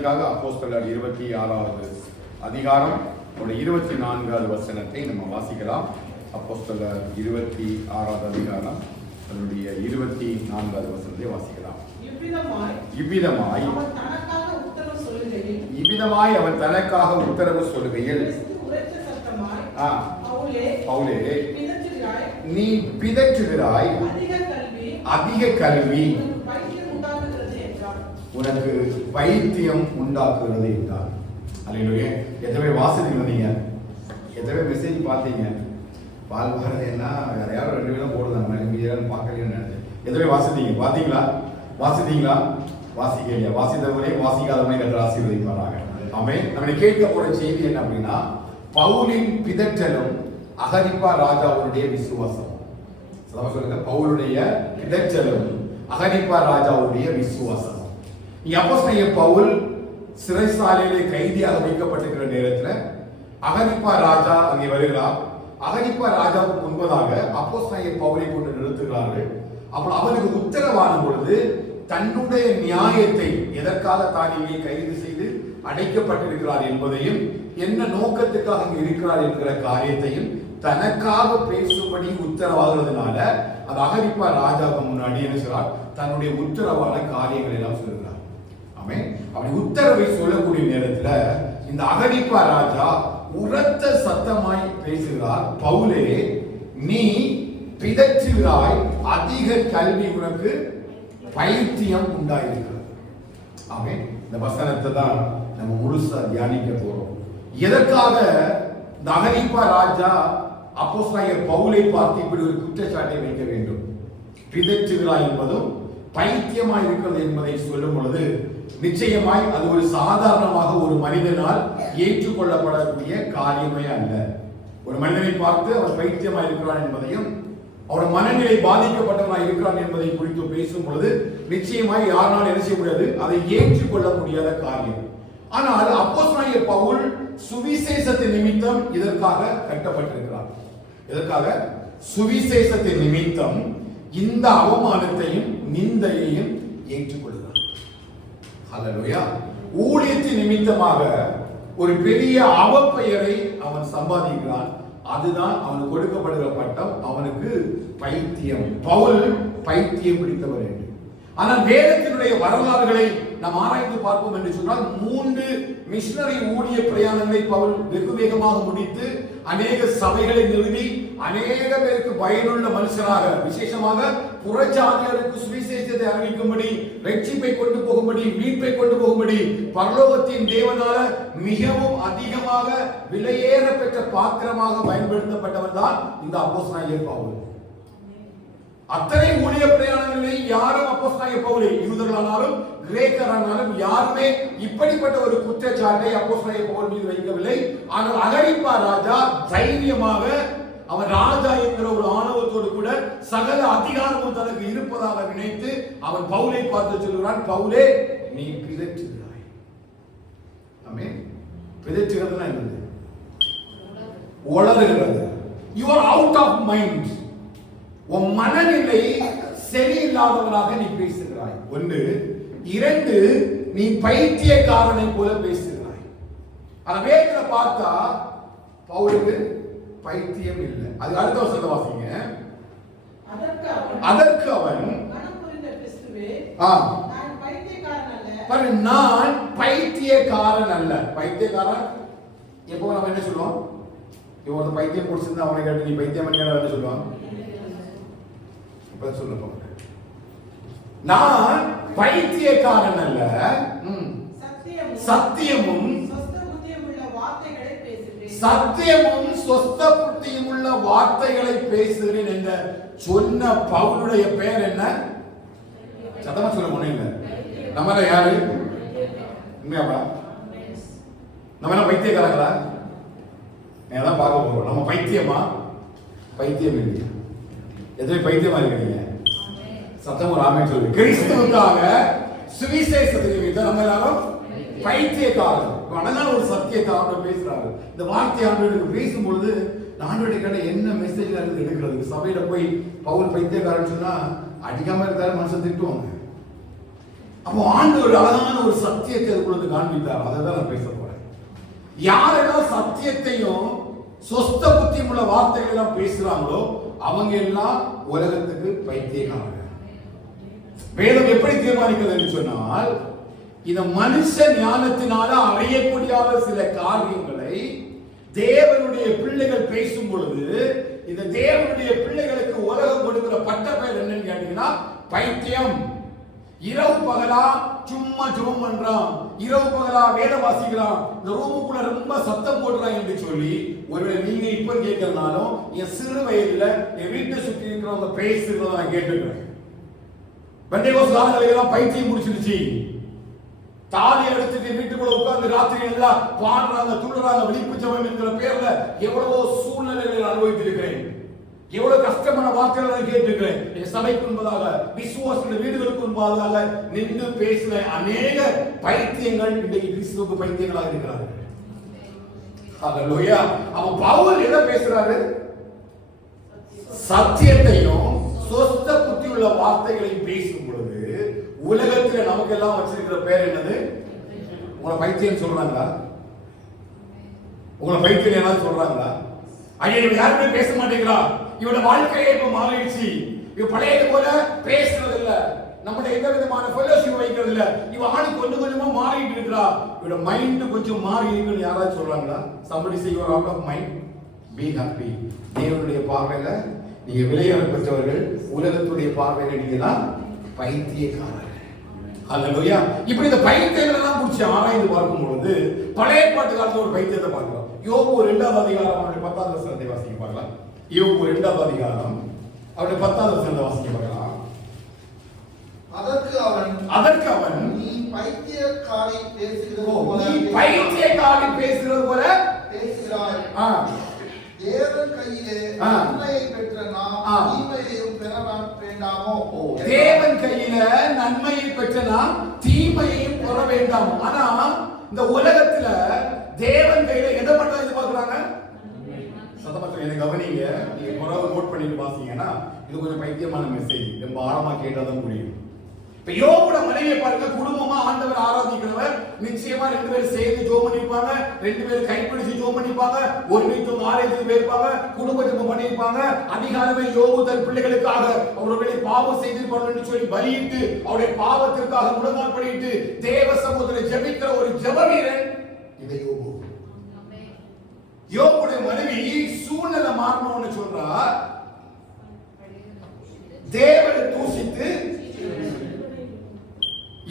செய்திக்காக அப்போஸ்தலர் 26வது அதிகாரம் 24வது வசனத்தை நம்ம வாசிக்கலாம். அப்போஸ்தலர் 26வது அதிகாரம் அதனுடைய 24வது வசனத்தை வாசிக்கலாம். இவ்விதமாய் அவன் தனக்காக உத்தரவு சொல்லுகையில் பவுலே, நீ பிதற்றுகிறாய், அதிக கல்வி உனக்கு பைத்தியம் உண்டாக்குகிறது என்றார். அல்லேலூயா. எத்தனை வாசித்தீங்க? நீங்க எத்தனை மெசேஜ் பார்த்தீங்க? பால் பாரதி என்ன வேற யாரும் 2 பேரும் போடுறாங்க, மீதியாரும் பார்க்கலைன்னு நினைச்சேன். எத்தனை வாசித்தீங்க? பார்த்தீங்களா? வாசிக்கலையா? வாசித்தவரே வாசிக்காதவரே கர்த்தர் ஆசீர்வதிப்பாராக. ஆமென். நம்ம கேட்க போற செய்தி என்ன அப்படின்னா, பவுலின் பிதற்றலும் அகரிப்பா ராஜாவுடைய விசுவாசம். சொல்லுங்க, பவுலுடைய பிதற்றலும் அகரிப்பா ராஜாவுடைய விசுவாசம். அப்போஸ்தலன் பவுல் சிறைசாலையிலே கைதியாக வைக்கப்பட்டிருக்கிற நேரத்தில் அகரிப்பா ராஜா அங்கே வருகிறார். அகரிப்பா ராஜாவுக்கு முன்பதாக அப்போஸ்தலன் பவுலை கொண்டு நிறுத்துகிறார்கள். அப்புறம் அவனுக்கு உத்தரவான பொழுது தன்னுடைய நியாயத்தை, எதற்காக தான் இங்கே கைது செய்து அடைக்கப்பட்டிருக்கிறார் என்பதையும், என்ன நோக்கத்துக்காக அங்கே இருக்கிறார் என்கிற காரியத்தையும் தனக்காக பேசும்படி உத்தரவாகிறதுனால அது அகரிப்பா ராஜாவுக்கு முன்னாடி என்ன சொல்றார், தன்னுடைய உத்தரவான காரியங்களை எல்லாம் சொல்கிறார். அப்படி உத்தரவை சொல்லக்கூடிய நேரத்தில் இந்த அகரிப்பா ராஜா உரத்த சத்தமாய் பேசுகிறார். பவுலே, நீ பிதற்றுகிறாய், அதிக கல்வி உனக்கு பைத்தியம் உண்டாயிருக்கிறது. ஆமென். இந்த வசனத்தை தான் நம்ம முழுசா தியானிக்க போறோம். எதற்காக இந்த அகரிப்பா ராஜா அப்போஸ்தலன் பவுலை பார்த்து இப்படி ஒரு குற்றச்சாட்டை வைக்க வேண்டும்? பிதற்றுகிறாய் என்பதும் பைத்தியமாய் இருக்கிறது என்பதை சொல்லும் பொழுது நிச்சயமாய் அது ஒரு சாதாரணமாக ஒரு மனிதனால் ஏற்றுக்கொள்ளப்படக்கூடிய காரியமே அல்ல. ஒரு மனிதனை பார்த்து அவர் பைத்தியமாய் இருக்கிறான் என்பதையும் அவர் மனநிலை பாதிக்கப்பட்டவனாய் இருக்கிறான் என்பதை குறித்து பேசும் பொழுது நிச்சயமாய் யாரால் என்ன செய்ய முடியாது, அதை ஏற்றுக்கொள்ள முடியாத காரியம். ஆனால் அப்போஸ்தலன் பவுல் சுவிசேஷத்தின் நிமித்தம் இதற்காக கட்டப்பட்டிருக்கிறார். எதற்காக? சுவிசேஷத்தின் நிமித்தம் இந்த அவமானத்தையும் நிந்தையையும் ஏற்றுக்கொள்கிறார். ஹல்லேலூயா. ஊழியத்தின் நிமித்தமாக ஒரு பெரிய அவப்பெயரை அவன் சம்பாதிக்கிறான். அதுதான் அவனுக்கு கொடுக்கப்படுகிற பட்டம். அவனுக்கு பைத்தியம். பவுல் பைத்தியம் பிடித்தவர் என்று. ஆனால் வேதத்தினுடைய வரலாறுகளை நாம் ஆராய்ந்து பார்ப்போம் என்று சொன்னால் 3 மிஷனரி ஊழிய பிரயாணங்களை பவுல் வெகு வேகமாக முடித்து அநேக சபைகளை நிறுவி அநேக பேருக்கு பயனுள்ள மனுஷராக, விசேஷமாக புறஜாதியாருக்கு சுவிசேஷத்தை அறிவிக்கும்படி, ரட்சிப்பை கொண்டு போகும்படி, மீட்பை கொண்டு போகும்படி பரலோகத்தின் தேவனால மிகவும் அதிகமாக விலையேற பெற்ற பாத்திரமாக பயன்படுத்தப்பட்டவர் தான் இந்த அப்போஸ்தலன் பவுல். அத்தனை ஊழிய பிரயாணங்களை யாரும் அப்போஸ்தலன் பவுலை, யூதர்களானாலும் கிரேக்கரானாலும் யாருமே இப்படிப்பட்ட ஒரு குற்றச்சாட்டை அப்போஸ்தலன் பவுல் மீது வைக்கவில்லை. ஆனால் அகரிப்பா ராஜா தைரியமாக, அவன் ராஜா என்கிற ஒரு ஆணவத்தோடு கூட சகல அதிகாரமும் தனக்கு இருப்பதாக நினைத்து அவன் பவுலை பார்த்து சொல்கிறான், பவுலே, நீ பிதற்றுகிறாய். ஆமென். பிதற்றுகிறதுனா என்னது? உளறுகிறது. You are out of mind. உன் மனநிலை சரியில்லாதவராக நீ பேசுகிறாய். 1. 2, நீ பைத்தியக்காரனை போல பேசுகிறாய். ஆனா வேதத்துல பார்த்தா பவுலுக்கு பைத்தியம் இல்லை. அது அடுத்த வசனத்தை வாசிங்க. அதற்கு அவன், நான் பைத்தியக்காரன் அல்ல. பைத்தியக்காரன் எப்போ நம்ம என்ன சொல்லுவோம்? இவன் பைத்தியம் பிடிச்சிருந்தா அவனை கேட்டு நீ பைத்தியம் என்ன சொல்லுவான்? சொல்லுங்க, நான் பைத்தியக்காரன் அல்ல, சத்தியமும் சொஸ்த புத்தியும் உள்ள வார்த்தைகளை பேசுகிறேன் என்ற சொன்ன பவுலுடைய பெயர் என்ன? சத்தமா சொல்ல முடியல. நம்ம யாரு? உண்மையாப்பா? நம்ம என்ன பைத்தியக்காரங்களா? நான் பார்க்க போறோம். நம்ம பைத்தியமா? பைத்தியம் இல்லையா? எத்தனை பைத்தியமா இருக்கிறீங்க? சத்தம் ஒரு ஆமென் சொல்லுங்க. கிறிஸ்துவுக்காக சுவிசேஷத்தின் நிமித்தம் நம்ம எல்லாரும் பைத்தியக்காரர். அதனால ஒரு சத்தியத்தை ஆண்டவர் பேசுறாரு. இந்த வார்த்தை ஆண்டவருக்கு பேசும்பொழுது ஆண்டவருடைய கடை என்ன மெசேஜ்ல இருந்து எடுக்கிறது? சபையில போய் பவுல் பைத்தியக்காரன் சொன்னா அடிக்காம இருந்தாலும் மனுஷன் திட்டுவாங்க. அப்போ ஆண்டவர் அழகான ஒரு சத்தியத்தை அதுக்குள்ள காண்பித்தார். அதை தான் நான் பேச போறேன். யாரெல்லாம் சத்தியத்தையும் சொஸ்த புத்தியும் உள்ள வார்த்தைகள் எல்லாம் பேசுறாங்களோ அவங்க எல்லாம் உலகத்துக்கு பைத்தியக்காரங்க. வேதம் எப்படி தீர்மானிக்கிறது என்று சொன்னால், இந்த மனுஷ ஞானத்தினால அறியக்கூடிய சில காரியங்களை தேவனுடைய பிள்ளைகள் பேசும் பொழுது, இந்த தேவனுடைய பிள்ளைகளுக்கு உலகம் கொடுக்கிற பட்ட பெயர் என்னன்னு கேட்டீங்கன்னா பைத்தியம். இரவு பகலா சும்மா ஜெபம் பண்றான், இரவு பகலா வேத வாசிக்கிறான், இந்த ரூமுக்குள்ள ரொம்ப சத்தம் போடுறான் என்று சொல்லி ஒருவேளை நீங்க இப்ப கேட்கறதுனாலும் என் சிறு வயதுல என் வீட்டை சுற்றி இருக்கிறவங்க பேசுறத நான் கேட்டுக்கிறேன். பெந்தேகோஸ்து காலங்களில் பைத்தியம் முடிச்சிருச்சு. தாலி எடுத்துட்டு வீட்டுக்குள்ள உட்கார்ந்து ராத்திரி எல்லாம் பாடுறாங்க, துள்ளுறாங்க. விழிப்பு ஜெபம் என்கிற பேர்ல எவ்வளவோ சூழ்நிலைகளை அனுபவித்திருக்கிறேன். எவ்வளவு கஷ்டமான வார்த்தைகளை கேட்டிருக்கிறேன். என் சபைக்கு முன்பதாக, விசுவாச வீடுகளுக்கு முன்பதாக நின்று பேசின அநேக பைத்தியங்கள் இன்றைக்கு கிறிஸ்துவுக்கு பைத்தியங்களாக இருக்கிறார்கள். ஹல்லேலூயா. அவன் பவுல் எதை பேசுறாரு? சத்தியத்தையும் சொஸ்த புத்தி உள்ள வார்த்தைகளையும் பேசும் பொழுது உலகத்தில் நமக்கு எல்லாம் வச்சிருக்கிற பேர் என்னது? உங்களை பைத்தியம் சொல்றாங்களா? உங்களை பைத்தியம் ஏதாவது சொல்றாங்களா? ஐயா இவன் யாருமே பேச மாட்டேங்கிறா, இவனோட வாழ்க்கையே இப்ப மாறிடுச்சு, இவ பழையது போல பேசுறது இல்ல, நம்முடைய எந்த விதமான ஃபெலோஷிப் வைக்கிறது இல்ல, இவ ஆளு கொஞ்சம் கொஞ்சமா மாறிட்டு இருக்கிறா, இவனோட மைண்ட் கொஞ்சம் மாறி இருக்குன்னு யாராவது சொல்றாங்களா? somebody say you are out of mind, be happy. தேவனுடைய பார்வையில நீங்க விலையேற பெற்றவர்கள், உலகத்துடைய பார்வையில நீங்க தான் பைத்தியக்காரர்கள். ஹல்லேலூயா. இப்படி இந்த பைத்தியங்களை எல்லாம் குறிச்சு ஆராய்ந்து பார்க்கும் பொழுது பழைய பாட்டு காலத்துல ஒரு பைத்தியத்தை பார்க்கிறோம். யோபு 2வது அதிகாரம் அவருடைய 10வது வசனத்தை வாசிக்க பார்க்கலாம். யோபு 2வது அதிகாரம் அவருடைய 10வது வசனத்தை வாசிக்க பார்க்கலாம். அதற்கு அவன் நீ பைத்தியக்காரி பேசுகிறது போல பேசுகிறாய். தேவன் கையிலே நன்மையை பெற்ற நாம் தீமையையும் பெற வேண்டாமோ? தேவன் கையில நன்மையை பெற்ற நாம் தீமையையும் பெற வேண்டாம். ஆனா இந்த உலகத்துல தேவன் கையில எதை மட்டும் எதிர்பார்க்கிறாங்க? சத்தமற்ற எனக்கு கவனிங்க. நீங்க குறவு நோட் பண்ணிட்டு வாசிங்கன்னா இது கொஞ்சம் பைத்தியமான மெசேஜ், ரொம்ப ஆழமா கேட்டாதான் புரியும். இப்ப யோபுட மனைவியை பாருங்க, குடும்பமா ஆண்டவர் ஆராதிக்கிறவர், நிச்சயமா 2 பேரும் சேர்ந்து ஜெபம் பண்ணிருப்பாங்க, 2 பேரும் கைப்பிடிச்சு ஜெபம் பண்ணிருப்பாங்க, ஒரு வீட்டுக்கு ஆலயத்துக்கு போயிருப்பாங்க, குடும்ப ஜெபம் பண்ணிருப்பாங்க. அதிகாரமே யோபு தன் பிள்ளைகளுக்காக அவர்களை பாவம் செய்திருப்பார்கள் சொல்லி பலியிட்டு அவருடைய பாவத்திற்காக முழங்கால் படியிட்டு தேவ சமூகத்தில் ஜெபிக்கிற ஒரு ஜெப வீரன் இந்த யோபு. யோபுடைய மனைவி சூழ்நிலை மாறணும்னு சொல்றா, தேவனை தூஷித்து.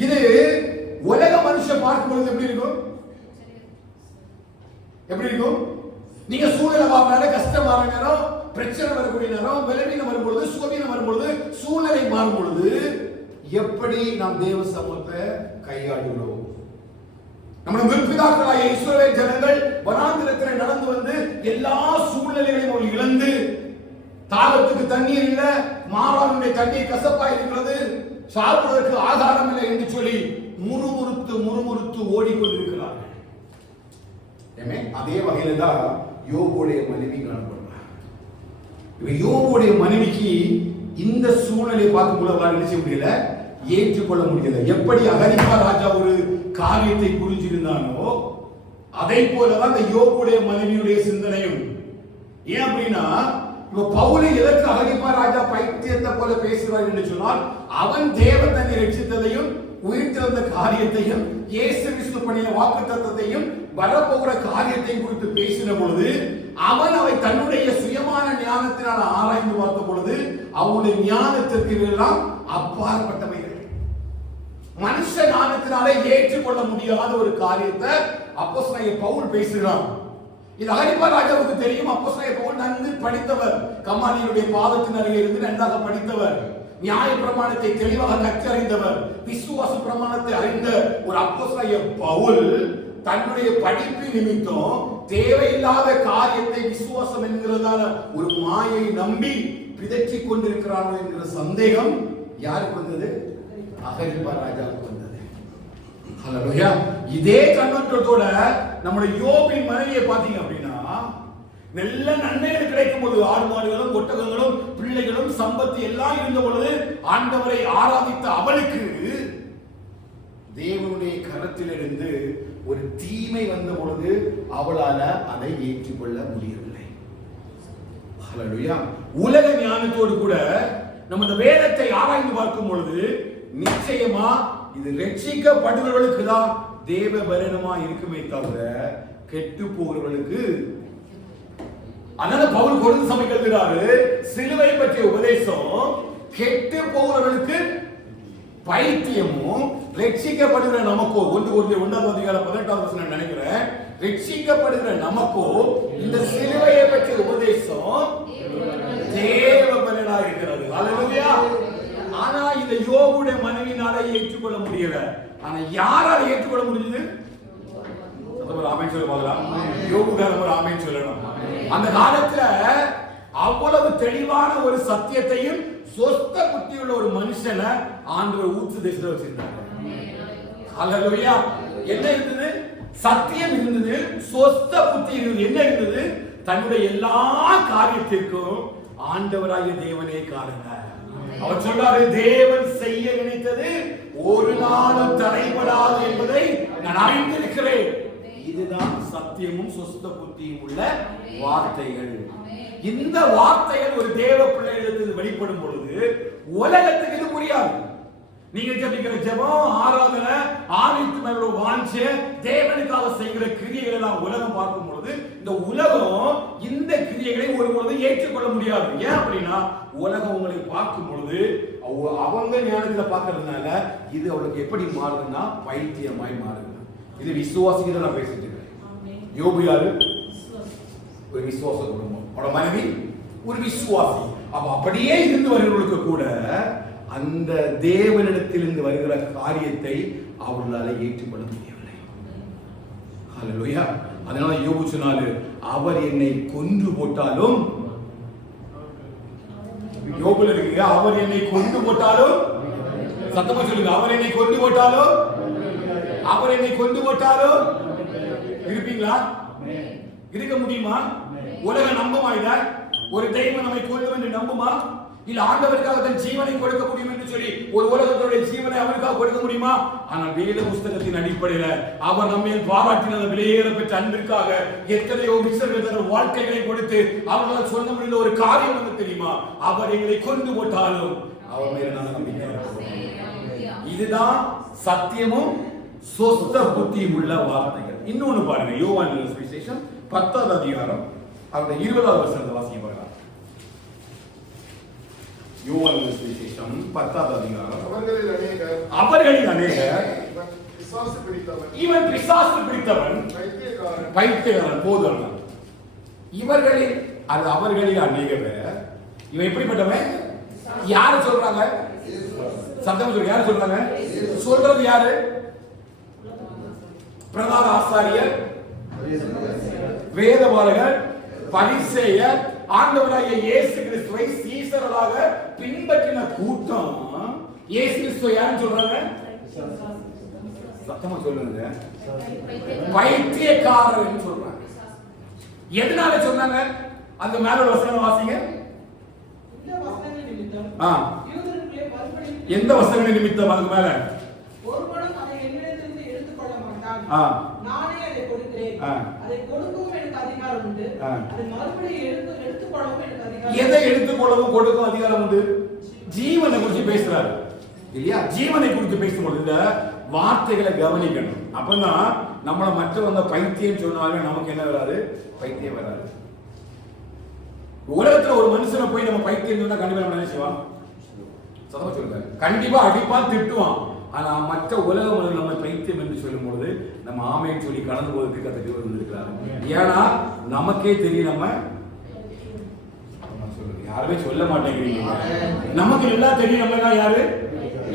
இது உலக மனுஷன் பார்க்கும் பொழுது எப்படி இருக்கும்? எப்படி இருக்கும்? நீங்க சூழ்நிலை மாறினால, கஷ்டம் மாற நேரம், பிரச்சனை வரக்கூடிய நேரம், பலவீனம் வரும்பொழுது, சுகவீனம் வரும்பொழுது, சூழ்நிலை மாறும் பொழுது எப்படி நாம் தேவ சமூகத்தை கையாளுகிறோம்? நம்முடைய முற்பிதாக்களாகிய இஸ்ரவேல் ஜனங்கள் வனாந்திரத்தில் நடந்து வந்து எல்லா சூழ்நிலைகளையும் அவர்கள் இழந்து, தாகத்துக்கு தண்ணீர் இல்ல, மாறானுடைய தண்ணீர் கசப்பாய் இருக்கிறது, சாப்பிடுவதற்கு ஆதாரம் இல்லை என்று சொல்லி முறுமுறுத்து ஓடிக்கொண்டிருக்கிறார்கள். அதே வகையில தான் யோபுடைய மனைவி காணப்படுறார். யோபுடைய மனைவிக்கு இந்த சூழ்நிலை பார்க்கும்போது அவரால் என்ன செய்ய முடியல, ஏற்றுக்கொள்ள முடியல. எப்படி அகரிப்பா ராஜா ஒரு காரியத்தை புரிஞ்சிருந்தானோ அதை போலதான் இந்த யோபுடைய மனைவியுடைய சிந்தனையும். ஏன் அப்படின்னா, இப்ப பவுலை எதற்கு அகரிப்பா ராஜா பைத்தியத்தை போல பேசுகிறார் என்று சொன்னால், அவன் தேவன் தன்னை ரட்சித்ததையும் உயிர்த்தெழுந்த காரியத்தையும் இயேசு கிறிஸ்து பண்ணின வாக்குத்தத்தத்தையும் வரப்போகிற காரியத்தையும் குறித்து பேசின பொழுது அவன் அவை தன்னுடைய சுயமான ஞானத்தினால் ஆராய்ந்து பார்த்த பொழுது அவனுடைய ஞானத்திற்கு எல்லாம் அப்பாற்பட்டவைகள், மனுஷ ஞானத்தினாலே ஏற்றுக்கொள்ள முடியாத ஒரு காரியத்தை அப்போஸ்தலனாகிய பவுல் பேசுகிறான். இது அகரிப்பா ராஜாவுக்கு தெரியும். அப்போஸ்தலனாகிய பவுல் நன்கு படித்தவர், கமாலியனுடைய பாதத்தின் அருகே இருந்து நன்றாக படித்தவர், நியாய பிரமாணத்தை தெளிவாக கற்றறிந்தவர், விசுவாச பிரமாணத்தை அறிந்த ஒரு அப்போஸ்தலனாகிய பவுல் தன்னுடைய படிப்பு நிமித்தம் தேவையில்லாத காரியத்தை விசுவாசம் என்கிறதான ஒரு மாயை நம்பி பிதற்றிக் கொண்டிருக்கிறானோ என்கிற சந்தேகம் யாருக்கு வந்தது? அகரிப்பா ராஜாவுக்கு வந்தது. ஹல்லேலூயா. இதே கண்ணோட்டத்தோட நம்முடைய யோபின் மனைவியை பாத்தீங்க அப்படின்னா, நல்ல நன்மைகள் கிடைக்கும் பொழுது, ஆடு மாடுகளும் ஒட்டகங்களும் பிள்ளைகளும் சம்பத்து எல்லாம் இருந்த பொழுது ஆண்டவரை ஆராதித்த அவளுக்கு தேவனுடைய கரத்திலிருந்து ஒரு தீமை வந்த பொழுது அவளால அதை ஏற்றுக்கொள்ள முடியவில்லை. ஹல்லேலூயா. உலக ஞானத்தோடு கூட நம்ம இந்த வேதத்தை ஆராய்ந்து பார்க்கும் பொழுது நிச்சயமா இது ரட்சிக்கப்படுபவர்களுக்கு தான் தேவ பரணமா இருக்குமே தவிர கெட்டு போகிறவர்களுக்கு. அதனால பவுல் கொரிந்து சபைக்கு எழுதுறாரு, சிலுவை பற்றிய உபதேசம் கெட்டு போகிறவர்களுக்கு பைத்தியமும், ரட்சிக்கப்படுகிற நமக்கோ 1:1 நினைக்கிறேன், ரட்சிக்கப்படுகிற நமக்கோ இந்த சிலுவையை பற்றிய உபதேசம் தேவ பலனா இருக்கிறது. ஹல்லேலூயா. ஆனா இந்த யோபுடைய மனைவினால ஏற்றுக்கொள்ள முடியல. ஆனா யாரால ஏற்றுக்கொள்ள முடிஞ்சது? ஆமென் சொல்ல போகலாம். யோபுக்காரர் ஆமென் சொல்லணும். அந்த காலத்துல அவ்வளவு தெளிவான ஒரு சத்தியத்தையும் சொஸ்த புத்தியுள்ள ஒரு மனுஷனை ஆண்டவர் ஊற்று தேசத்துல வச்சிருந்தாங்க. ஹல்லேலூயா. என்ன இருந்தது? சத்தியம் இருந்தது, சொஸ்த புத்தி இருந்தது. என்ன இருந்தது? தன்னுடைய எல்லா காரியத்திற்கும் ஆண்டவராகிய தேவனே காரணம். அவர் சொல்றாரு, தேவன் செய்ய நினைத்தது ஒரு நாளும் தடைபடாது என்பதை நான் அறிந்திருக்கிறேன். இதுதான் சத்தியமும் சொஸ்த புத்தியும் உள்ள வார்த்தைகள். இந்த வார்த்தைகள் ஒரு தேவ பிள்ளைகளிடத்தில் வெளிப்படும் பொழுது உலகத்துக்கு இது புரியாது. நீங்க ஜெபிக்கிற ஜெபம், ஆராதனை, ஆவியின் மேல வாஞ்சை, தேவனுக்காக செய்கிற கிரியைகளை எல்லாம் உலகம் பார்க்கும் பொழுது இந்த உலகம் இந்த கிரியைகளை ஒரு பொழுது ஏற்றுக்கொள்ள முடியாது. ஏன் அப்படின்னா உலகம் உங்களை பார்க்கும் பொழுது அவங்க ஞானத்துல பார்க்கறதுனால இது அவளுக்கு எப்படி மாறுதுன்னா பைத்தியமாய் மாறுது. இது விசுவாசிகளை நான் பேசிட்டு இருக்கேன். யோபு யாரு? ஒரு விசுவாச குடும்பம். அவரோட மனைவி ஒரு விசுவாசி. அப்ப அப்படியே இருந்து வருகிறவர்களுக்கு கூட அந்த தேவனிடத்திலிருந்து வருகிற காரியத்தை அவர்களால் ஏற்றுக்கொள்ள முடியவில்லை. ஹல்லேலூயா. அதனால யோபு சொன்னாரு, அவர் என்னை கொன்று போட்டாலும், யோபுல இருக்கு, அவர் என்னை கொன்று போட்டாலும், சத்தமா சொல்லுங்க, அவர் என்னை கொன்று போட்டாலும், அவர் என்னை கொண்டு போட்டாலும் இருப்பீங்களா? இருக்க முடியுமா? உலகம் நம்புமா? இத ஒரு தெய்வம் நம்மை கொல்லும் என்று நம்புமா? இல்ல ஆண்டவருக்காக தன் ஜீவனை கொடுக்க முடியும் என்று சொல்லி ஒரு உலகத்துடைய ஜீவனை அவருக்காக கொடுக்க முடியுமா? ஆனால் வேத புஸ்தகத்தின் அடிப்படையில் அவர் நம்மை பாராட்டின விலையேற பெற்ற அன்பிற்காக எத்தனையோ மிஸ்டர்கள் தன் வாழ்க்கைகளை கொடுத்து அவர்களால் சொல்ல முடிந்த ஒரு காரியம் வந்து தெரியுமா? அவர் எங்களை கொண்டு போட்டாலும் அவர் மேல நான் நம்பிக்கை. இதுதான் சத்தியமும் சொஸ்த புத்தியும் உள்ள வார்த்தைகள். இன்னொன்னு பாருங்க, யோவான் சுவிசேஷம் 10வது அதிகாரம் அவருடைய 20வது வசனத்தை வாசிக்க பார்க்கலாம். யோவான் சுவிசேஷம் 10வது அதிகாரம். அவர்களில் அநேகர் இவன் பிசாசு பிடித்தவன், பைத்தியக்காரன், போதகன். இவர்களில், அது அவர்களில் அநேகர். இவன் எப்படிப்பட்டவன்? யாரு சொல்றாங்க? சத்தம் சொல்லுங்க, யாரு சொல்றாங்க? சொல்றது யாரு? பிரதான ஆசாரியர், வேதபாரகர், பரிசேயர், ஆண்டவராகிய இயேசு கிறிஸ்துவை சீசர்களாக பின்பற்றின கூட்டம். இயேசு கிறிஸ்துவை யாருன்னு சொல்றாங்க? சத்தமா சொல்லுங்க, பைத்தியக்காரர் சொல்றாங்க. எதனால சொன்னாங்க? அந்த மேல வசனம் வாசிங்க. எந்த வசனங்கள் நிமித்தம்? அதுக்கு மேல ஒருவனும் அதை என்னிடத்திலிருந்து எடுத்துக்கொள்ள மாட்டான். நானே அதை கொடுக்கிறேன். அதை கொடுக்கவும் எனக்கு அதிகாரம் உண்டு. அதை மறுபடியும் எடுத்துக்கொள்ளவும் எனக்கு அதிகாரம். எதை எடுத்துக்கொள்ளவும் கொடுக்கவும் அதிகாரம் உண்டு? ஜீவனை குறித்து பேசுறாரு இல்லையா? ஜீவனை குறித்து பேசும்போது இந்த வார்த்தைகளை கவனிக்கணும். அப்பதான் நம்மள மற்றவங்க பைத்தியம் சொன்னாலும் நமக்கு என்ன வராது? பைத்தியம் வராது. உலகத்துல ஒரு மனுஷனை போய் நம்ம பைத்தியம் சொன்னா கண்டிப்பா நம்ம என்ன செய்வான்? சத்தமா சொல்லுங்க, கண்டிப்பா அடிப்பான், திட்டுவான். ஆனா மற்ற உலக மனிதர்கள் நம்ம பைத்தியம் என்று சொல்லும் பொழுது நம்ம ஆமைன்னு சொல்லி கடந்து போவதற்கு கத்துட்டு வந்திருக்கிறாரு. ஏன்னா நமக்கே தெரியும், நம்ம சொல்லுங்க, யாருமே சொல்ல மாட்டேங்கிறீங்க. நமக்கு எல்லாம் தெரியும், நம்ம யாரு?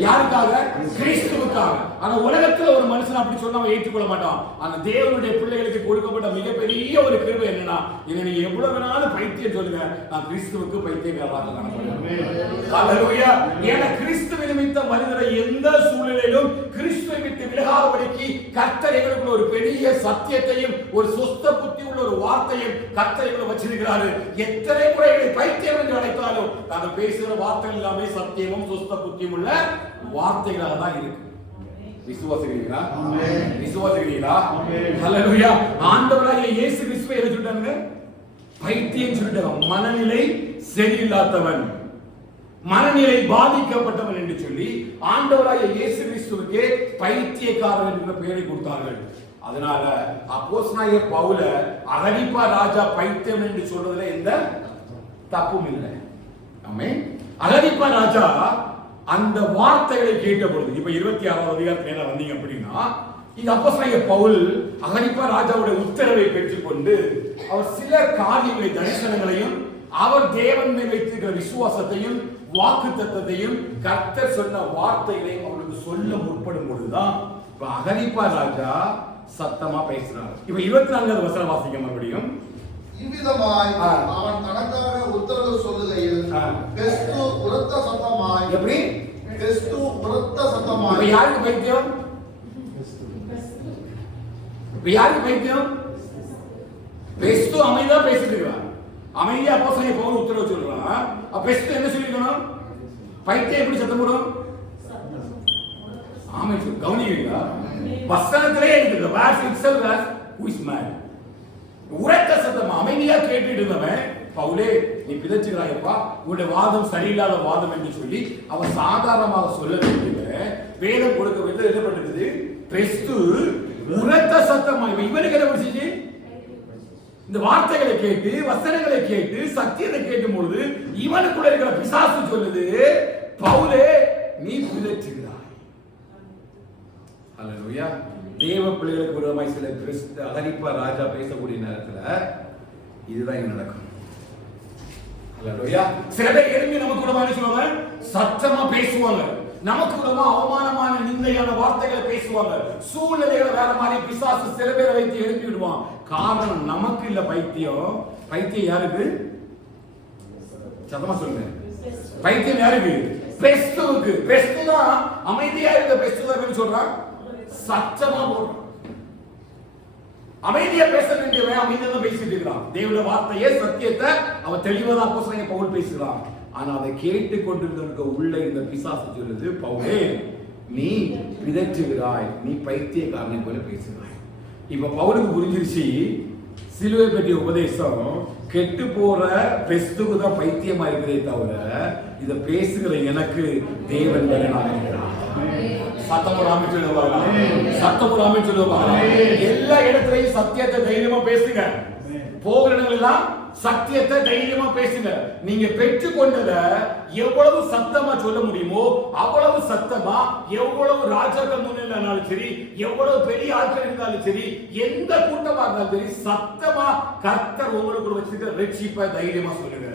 யாருக்காக? கிறிஸ்துவுக்காக. ஆனா உலகத்துல ஒரு மனுஷன் அப்படி சொன்னா ஏற்றுக்கொள்ள மாட்டான். ஆனா தேவனுடைய பிள்ளைகளுக்கு கொடுக்கப்பட்ட மிகப்பெரிய ஒரு கிருபை என்னன்னா, இதை நீங்க எவ்வளவு வேணாலும் பைத்தியம் சொல்லுங்க, நான் கிறிஸ்துவுக்கு பைத்தியக்காரராக காணப்படுகிறேன். ஹல்லேலூயா. ஏன்னா கிறிஸ்துவ நிமித்த மனிதரை எந்த சூழ்நிலையிலும் கிறிஸ்துவை விட்டு விலகாதபடிக்கு கர்த்தர் எங்களுக்கு ஒரு பெரிய சத்தியத்தையும் ஒரு சொஸ்த புத்தி உள்ள ஒரு வார்த்தையும் கர்த்தர் எங்களை வச்சிருக்கிறாரு. எத்தனை முறை பைத்தியம் என்று அழைத்தாலும் நாங்கள் பேசுகிற வார்த்தைகள் எல்லாமே சத்தியமும் சொஸ்த புத்தியும் உள்ள வார்த்தைகளாக தான் இருக்கு. விசுவாசிக்கிறீங்களா? ஆமென். விசுவாசிக்கிறீங்களா? ஆமென். ஹல்லேலூயா. ஆண்டவராகிய இயேசு கிறிஸ்துவை என்ன சொல்லிட்டாங்க? பைத்தியம் சொல்லிட்டாங்க. மனநிலை சரியில்லாதவன், மனநிலை பாதிக்கப்பட்டவன் என்று சொல்லி ஆண்டவராகிய இயேசு கிறிஸ்துவுக்கு பைத்தியக்காரன் என்ற பெயரை கொடுத்தார்கள். அதனால அப்போஸ்தலனாகிய பவுல அகரிப்பா ராஜா பைத்தியம் என்று சொல்றதுல எந்த தப்பும் இல்லை. ஆமென். அகரிப்பா ராஜா அந்த வார்த்தைகளை கேட்ட பொழுது, இப்ப 26வது அதிகாரத்துல வந்தீங்க அப்படின்னா, இது அப்போஸ்தலனாகிய பவுல் அகரிப்பா ராஜாவுடைய உத்தரவை பெற்றுக்கொண்டு அவர் சில காரியங்களை, தரிசனங்களையும், அவர் தேவன் மேல் வைத்திருக்கிற விசுவாசத்தையும், வாக்குத்தத்தத்தையும், கர்த்தர் சொன்ன வார்த்தைகளையும் அவருக்கு சொல்ல முற்படும் பொழுதுதான் இப்ப அகரிப்பா ராஜா சத்தமா பேசுறார். இப்ப 24வது வசனம் வாசிக்க மறுபடியும். இவ்விதமாய் அவன் தனக்காக உத்தரவு சொல்லுகையில் பெஸ்து உரத்த சத்தமாய். எப்படி? பெஸ்து உரத்த சத்தமாய். இப்ப யாருக்கு பைத்தியம்? இப்ப யாருக்கு பைத்தியம்? பெஸ்து அமைதியா பேசிட்டு இருக்கான். அமைதியா அப்போஸ்தலனாகிய பவுல் உத்தரவு சொல்றான். அப்ப பெஸ்து என்ன சொல்லிருக்கணும்? பைத்தியம் எப்படி சத்தம் போடும்? ஆமென். கவனிக்கிறீங்களா? வசனத்திலே இருக்குது. Was itself was who is man. உரத்த சத்தம் அமைதியா கேட்டுட்டு இருந்தவன், பவுலே நீ பிதச்சுகிறாயப்பா, உன்னுடைய வாதம் சரியில்லாத வாதம் என்று சொல்லி அவன் சாதாரணமாக சொல்ல வேண்டிய வேதம் கொடுக்க வேண்டிய என்ன பண்ணுது? பெஸ்து உரத்த சத்தமா இவனுக்கு என்ன பண்ணுச்சு? இந்த வார்த்தைகளை கேட்டு, வசனங்களை கேட்டு, சத்தியத்தை கேட்டும் பொழுது இவனுக்குள்ள இருக்கிற பிசாசு சொல்லுது, பவுலே நீ பிதச்சுகிறாய். ஹல்லேலூயா. தேவ பிள்ளைகளுக்கு விரோதமாய் சில அகரிப்பா ராஜா பேசக்கூடிய நேரத்துல இதுதான் இங்க நடக்கும். ஹல்லேலூயா. சில பேர் எழுப்பி நமக்கு விரோதமா என்ன சொல்லுவாங்க? சத்தமா பேசுவாங்க. நமக்கு விரோதமா அவமானமான நிந்தையான வார்த்தைகளை பேசுவாங்க. சூழ்நிலைகளை வேற மாதிரி பிசாசு சில பேரை வைத்து எழுப்பி விடுவான். காரணம் நமக்கு இல்ல பைத்தியம். பைத்தியம் யாருக்கு? சத்தமா சொல்லுங்க. பைத்தியம் யாருக்கு? பெஸ்துவுக்கு. பெஸ்து தான் அமைதியா இருந்த பெஸ்து தான் சொல்றான், சத்தமா போடுறான். அமைதியா பேச வேண்டியவன் அமைதியா தான் பேசிட்டு இருக்கிறான். தேவனுடைய வார்த்தையே சத்தியத்தை அவன் தெளிவாக அப்போஸ்தலனாகிய பவுல் பேசுகிறான். ஆனா அதை கேட்டு கொண்டிருந்தவனுக்கு உள்ள இந்த பிசாசு சொல்லுது, பவுலே நீ பிதற்றுகிறாய், நீ பைத்தியக்காரனை போல பேசுகிறாய். இப்ப பவுலுக்கு புரிஞ்சிருச்சு, சிலுவை பற்றிய உபதேசம் கெட்டு போற பெஸ்துக்கு தான் பைத்தியமா இருக்கிறதே தவிர இதை பேசுகிற எனக்கு தேவன் பலனாக இருக்கிறார். சத்தமுறாம சொல்லுவாங்க, சத்தமுறாம சொல்லுவாங்க. எல்லா இடத்துலயும் சத்தியத்தை தைரியமா பேசுங்க. போகிற இடங்களெல்லாம் சத்தியத்தை தைரியமா பேசுங்க. நீங்க பெற்றுக்கொண்டதை எவ்வளவு சத்தமா சொல்ல முடியுமோ அவ்வளவு சத்தமா, எவ்வளவு ராஜாக்கள் முன்னிலைனாலும் சரி, எவ்வளவு பெரிய ஆட்கள் இருந்தாலும் சரி, எந்த கூட்டமா இருந்தாலும் சரி, சத்தமா கர்த்தர் உங்களுக்கு வச்சிருக்கிற ரட்சிப்பை தைரியமா சொல்லுங்க.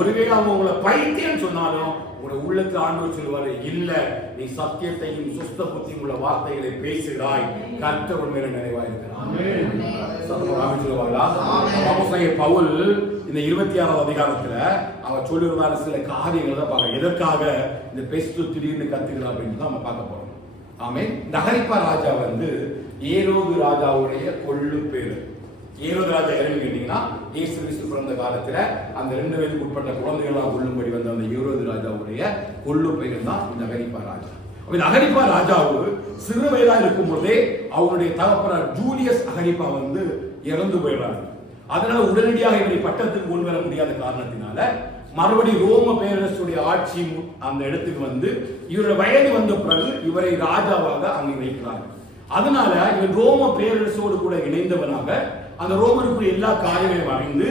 ஒருவேளை அவங்க உங்களை பைத்தியம் சொன்னாலும் உங்களுடைய உள்ளத்து ஆண்டவர் சொல்லுவாரு, இல்ல நீ சத்தியத்தையும் சுஸ்த புத்தியும் உள்ள வார்த்தைகளை பேசுகிறாய், கர்த்தர் உண்மையில நிறைவாயிருக்கிறார். பவுல் இந்த 26வது அதிகாரத்துல அவர் சொல்லிருந்தாரு சில காரியங்களை தான் பார்க்க. எதற்காக இந்த பெஸ்து திடீர்னு கத்துக்கிறார் அப்படின்னு தான் நம்ம பார்க்க போறோம். ஆமென். இந்த அகிரிப்பா ராஜா ஏரோது ராஜாவுடைய கொள்ளு பேரு. ஏரோது ராஜா யாருன்னு கேட்டீங்கன்னா, இயேசு கிறிஸ்து பிறந்த காலத்துல அந்த 2 வயதுக்கு உட்பட்ட குழந்தைகளாக கொள்ளும்படி வந்த அந்த ஏரோது ராஜாவுடைய கொள்ளு பேர் தான் இந்த அகிரிப்பா ராஜா. இந்த அகிரிப்பா ராஜாவு சிறு வயதா இருக்கும் போதே அவருடைய தகப்பனார் ஜூலியஸ் அகிரிப்பா இறந்து போயிடுறாரு. அதனால உடனடியாக இவரை பட்டத்துக்கு கொண்டு வர முடியாத காரணத்தினால மறுபடியும் ரோம பேரரசுடைய ஆட்சி அந்த இடத்துக்கு இவருடைய வயது வந்த பிறகு இவரை ராஜாவாக அங்கே வைக்கிறார்கள். அதனால இவர் ரோம பேரரசோடு கூட இணைந்தவனாக அந்த ரோமனுக்குரிய எல்லா காரியங்களையும் அறிந்து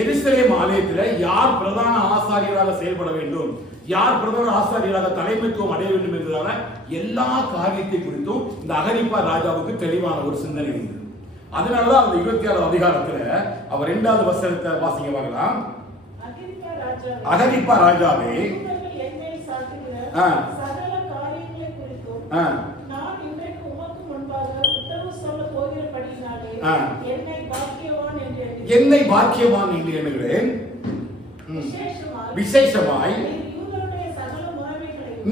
எருசலேம் ஆலயத்தில் யார் பிரதான ஆசாரியராக செயல்பட வேண்டும், யார் பிரதான ஆசாரியராக தலைமைத்துவம் அடைய வேண்டும் என்பதான எல்லா காரியத்தை குறித்தும் இந்த அகிரிப்பா ராஜாவுக்கு தெளிவான ஒரு சிந்தனை உண்டு. அதனாலதான் அந்த 26வது அதிகாரத்துல அவர் 2வது வசனத்தை வாசிக்க பார்க்கலாம். அகிரிப்பா ராஜாவே, என்னை பாக்கியவான் என்று எண்ணுகிறேன். விசேஷமாய்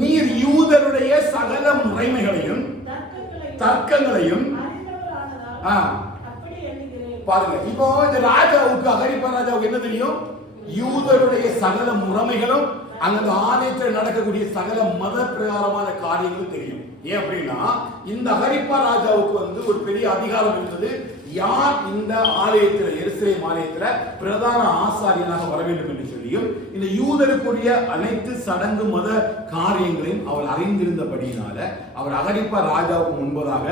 நீர் யூதருடைய சகல முறைமைகளையும் தர்க்கங்களையும் பாருங்க. இப்போ இந்த ராஜாவுக்கு, அகிரிப்பா ராஜாவுக்கு என்ன தெரியும்? யூதருடைய சகல முறைமைகளும் அந்த ஆலயத்தில் நடக்கக்கூடிய சகல மத பிரகாரமான காரியங்கள் தெரியும். ஏன் அப்படின்னா இந்த அகிரிப்பா ராஜாவுக்கு ஒரு பெரிய அதிகாரம் இருந்தது. யார் இந்த ஆலயத்தில், எருசலேம் ஆலயத்தில் பிரதான ஆசாரியனாக வர வேண்டும் என்று சொல்லியும் இந்த யூதருக்குரிய அனைத்து சடங்கு மத காரியங்களையும் அவர் அறிந்திருந்தபடியினால அவர் அகிரிப்பா ராஜாவுக்கு முன்பதாக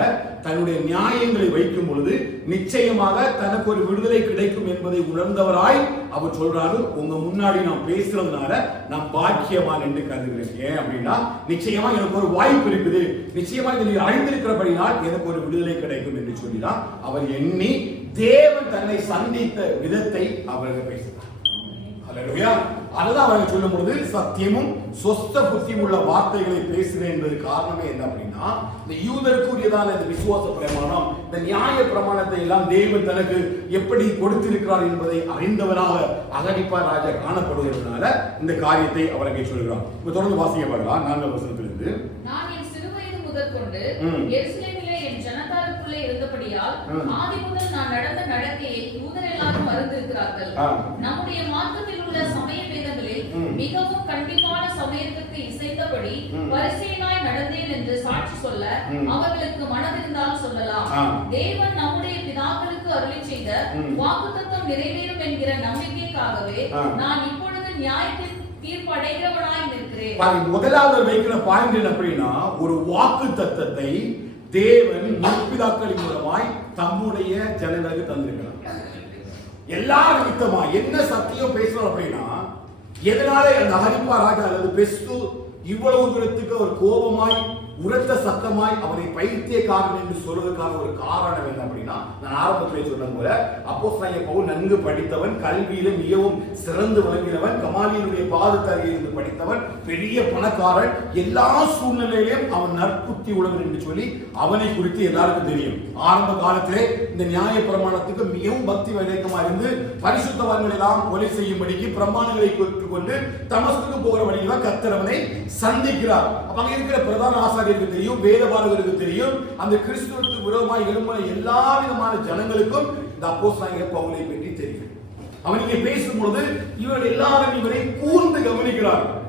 தன்னுடைய நியாயங்களை வைக்கும் பொழுது நிச்சயமாக தனக்கு ஒரு விடுதலை கிடைக்கும் என்பதை உணர்ந்தவராய் அவர் சொல்றாரு, உங்க முன்னாடி நான் பேசுறதுனால நான் பாக்கியவான் என்று கருதுகிறேன். ஏன் அப்படின்னா நிச்சயமா எனக்கு ஒரு வாய்ப்பு இருக்குது, நிச்சயமா இதை நீங்க அறிந்திருக்கிறபடினால் எனக்கு ஒரு விடுதலை கிடைக்கும் என்று சொல்லிதான் அவர் எண்ணி தேவன் தன்னை சந்தித்த விதத்தை அவர்கள் பேசினார். அல்லேலூயா. அதுதான் அவர்கள் சொல்லும் பொழுது சத்தியமும் சொஸ்த புத்தியும் உள்ள வார்த்தைகளை பேசுகிறேன் என்பது காரணமே என்ன அப்படின்னா இந்த யூதருக்குரியதான இந்த விசுவாச பிரமாணம், இந்த நியாய பிரமாணத்தை எல்லாம் தேவன் தனக்கு எப்படி கொடுத்திருக்கிறார் என்பதை அறிந்தவராக அகிரிப்பா ராஜா காணப்படுவதனால இந்த காரியத்தை அவர் அங்கே சொல்கிறார். இப்ப தொடர்ந்து வாசிக்க பார்க்கலாம் 4ஆம் வசனத்திலிருந்து. நான் என் சிறுவயது முதற்கொண்டு எருசலேமிலே என் ஜனத்தாருக்குள்ளே இருந்தபடியால் ஆதி முதல் நான் நடந்த நடக்கையை யூதர் எல்லாரும் அறிந்திருக்கிறார்கள். நம்முடைய மார்க்கத்தில் உள்ள சமய வேதங்களில் மிகவும் கண்டிப்பான சமயத்துக்கு இசைந்தபடி பரிசேயனாய் நடந்தேன் என்று சாட்சி சொல்ல அவர்களுக்கு மனதிருந்தால் சொல்லலாம். தேவன் நம்முடைய பிதாக்களுக்கு அருளி செய்த வாக்குத்தத்தம் நிறைவேறும் என்கிற நம்பிக்கைக்காகவே நான் இப்பொழுது நியாயத்தில் தீர்ப்படைகிறவனாய் நிற்கிறேன். முதலாவது வைக்கிற பாயிண்ட் என்ன அப்படின்னா ஒரு வாக்கு தத்தத்தை தேவன் முற்பிதாக்களின் மூலமாய் தம்முடைய ஜனங்களுக்கு தந்திருக்கிறார். எல்லா நிமித்தமா என்ன சத்தியம் பேசுறோம் அப்படின்னா எதனால அந்த அகிரிப்பா ராஜா அல்லது பெஸ்து இவ்வளவு தூரத்துக்கு ஒரு கோபமாய் உரத்த சத்தமாய் அவரை பைத்தியக்காரன் என்று சொல்வதற்கான ஒரு காரணம் என்ன அப்படின்னா நான் ஆரம்பத்திலே சொன்னது போல அப்போஸ்தலனாகிய பவுல் நன்கு படித்தவன், கல்வியில மிகவும் சிறந்து விளங்கினவன், கமாலியனுடைய பாதத்தருகே இருந்து படித்தவன், பெரிய பணக்காரன், எல்லா சூழ்நிலையிலும் அவன் நற்புத்தி உள்ளவன் என்று சொல்லி அவனை குறித்து எல்லாருக்கும் தெரியும். ஆரம்ப காலத்திலே இந்த நியாய பிரமாணத்துக்கு மிகவும் பக்தி வைரேகமா இருந்து பரிசுத்தவான்கள் எல்லாம் கொலை செய்யும்படிக்கு பிரமாணங்களை கொண்டு தமஸ்குக்கு போகிற வழியில் கர்த்தர் அவனை சந்திக்கிறார். அப்ப அங்க இருக்கிற பிரதான ஆசாரியருக்கு தெரியும், வேதபாரகருக்கு தெரியும், அந்த கிறிஸ்துவுக்கு விரோதமாக எழும்பின எல்லா விதமான ஜனங்களுக்கும் இந்த அப்போஸ்தலனாகிய பவுலை பற்றி தெரியும். அவன் இங்கே பேசும்பொழுது இவர்கள் எல்லாரும் இவரை கூர்ந்து கவனிக்கிறார்கள்.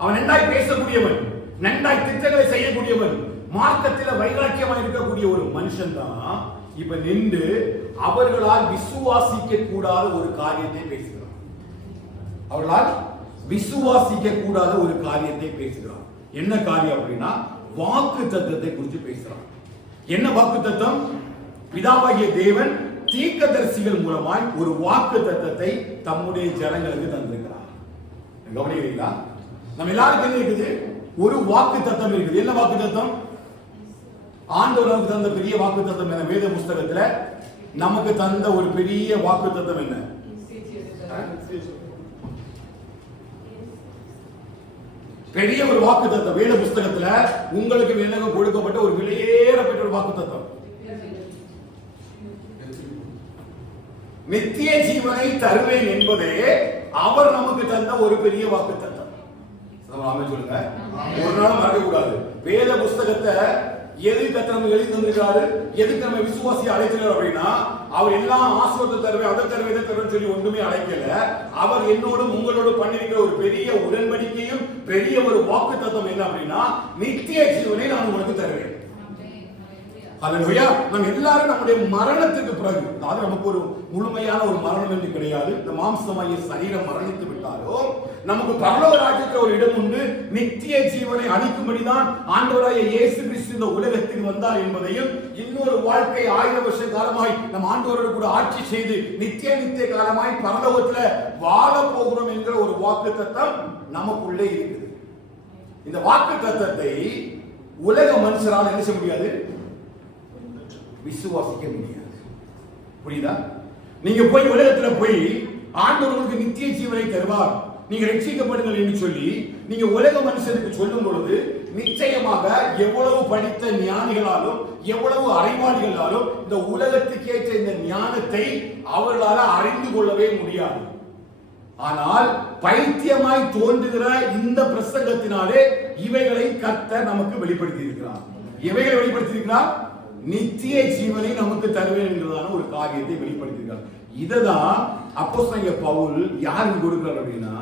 அவன் நன்றாய் பேசக்கூடியவன், நன்றாய் திட்டங்களை செய்யக்கூடியவன், மார்க்கத்தில் வைராக்கியமாக இருக்கக்கூடிய ஒரு மனுஷன் தான் இப்ப நின்று அவர்களால் விசுவாசிக்க கூடாத ஒரு காரியத்தை பேசுகிறார். அவர்களால் விசுவாசிக்க கூடாத ஒரு காரியத்தை பேசுகிறார். என்ன காரியம் அப்படின்னா வாக்கு தத்தத்தை குறித்து பேசுறார். என்ன வாக்கு தத்தம்? பிதாவாகிய தேவன் தீர்க்கதரிசிகள் மூலமாய் ஒரு வாக்கு தத்தத்தை தம்முடைய ஜனங்களுக்கு தந்திருக்கிறார். கவனிக்கிறீங்களா? நம்ம எல்லாருக்கும் இருக்குது ஒரு வாக்கு தத்தம் இருக்குது. என்ன வாக்கு தத்தம்? ஆண்டவர் தந்த பெரிய வாக்கு தத்தம் என்ன? வேத புஸ்தகத்துல நமக்கு தந்த ஒரு பெரிய வாக்கு தத்தம் என்ன? பெரிய ஒரு வாக்கு தத்தம் வேத புஸ்தகத்துல உங்களுக்கு வேணும் கொடுக்கப்பட்ட ஒரு விலையேறப்பட்ட ஒரு வாக்கு தத்தம். நித்திய ஜீவனை தருவேன் என்பதே அவர் நமக்கு தந்த ஒரு பெரிய வாக்கு தத்தம். சொல்லுங்க, ஒரு நாளும் மறக்க கூடாது. வேத புஸ்தகத்தை எதுக்கு நம்ம எழுதி தந்திருக்காரு, எதுக்கு நம்ம விசுவாசி அழைக்கிறார் அப்படின்னா அவர் எல்லாம் ஆசீர்வாதத்தை தருவேன், அதை தருவேன், இதை தருவேன் சொல்லி ஒன்றுமே அழைக்கல. அவர் என்னோடும் உங்களோடு பண்ணிருக்கிற ஒரு பெரிய உடன்படிக்கையும் பெரிய ஒரு வாக்கு தத்தம் என்ன அப்படின்னா நித்திய ஜீவனை நான் உங்களுக்கு தருவேன். அல்லேலூயா. நம்ம எல்லாரும் நம்முடைய மரணத்துக்கு பிறகு, அதாவது நமக்கு ஒரு முழுமையான ஒரு மரணம் என்று கிடையாது, இந்த மாம்சமாகிய சரீரம் மரணித்து விட்டாலும் நமக்கு பரலோக ராஜ்யத்தில் ஒரு இடம் உண்டு. நித்திய ஜீவனை அளிக்கும்படிதான் ஆண்டவராகிய இயேசு கிறிஸ்து இந்த உலகத்துக்கு வந்தார் என்பதையும், இன்னொரு வாழ்க்கை 1000 வருஷ காலமாய் நம் ஆண்டவரோடு கூட ஆட்சி செய்து நித்திய காலமாய் பரலோகத்துல வாழ போகிறோம் என்கிற ஒரு வாக்கு தத்தம் நமக்குள்ளே இருக்குது. இந்த வாக்கு தத்தத்தை உலக மனுஷரால் என்ன செய்ய முடியாது, விசுவாசிக்க முடியாது. புரியுதா? நீங்க போய் உலகத்துல போய் ஆண்டவர் உங்களுக்கு நித்திய ஜீவனை தருவார், நீங்க ரட்சிக்கப்படுங்கள் என்று சொல்லி நீங்க உலக மனுஷனுக்கு சொல்லும் பொழுது நிச்சயமாக எவ்வளவு படித்த ஞானிகளாலும் எவ்வளவு அறிவாளிகளாலும் இந்த உலகத்துக்கேற்ற இந்த ஞானத்தை அவர்களால் அறிந்து கொள்ளவே முடியாது. ஆனால் பைத்தியமாய் தோன்றுகிற இந்த பிரசங்கத்தினாலே இவைகளை கர்த்தர் நமக்கு வெளிப்படுத்தி இருக்கிறார். இவைகளை வெளிப்படுத்தி இருக்கிறார், நித்திய ஜீவனை நமக்கு தருவேன் என்கிறதான ஒரு காரியத்தை வெளிப்படுத்தியிருக்கார். இததான் அப்போஸ்தலனாகிய பவுல் யாருக்கு கொடுக்கிறார் அப்படின்னா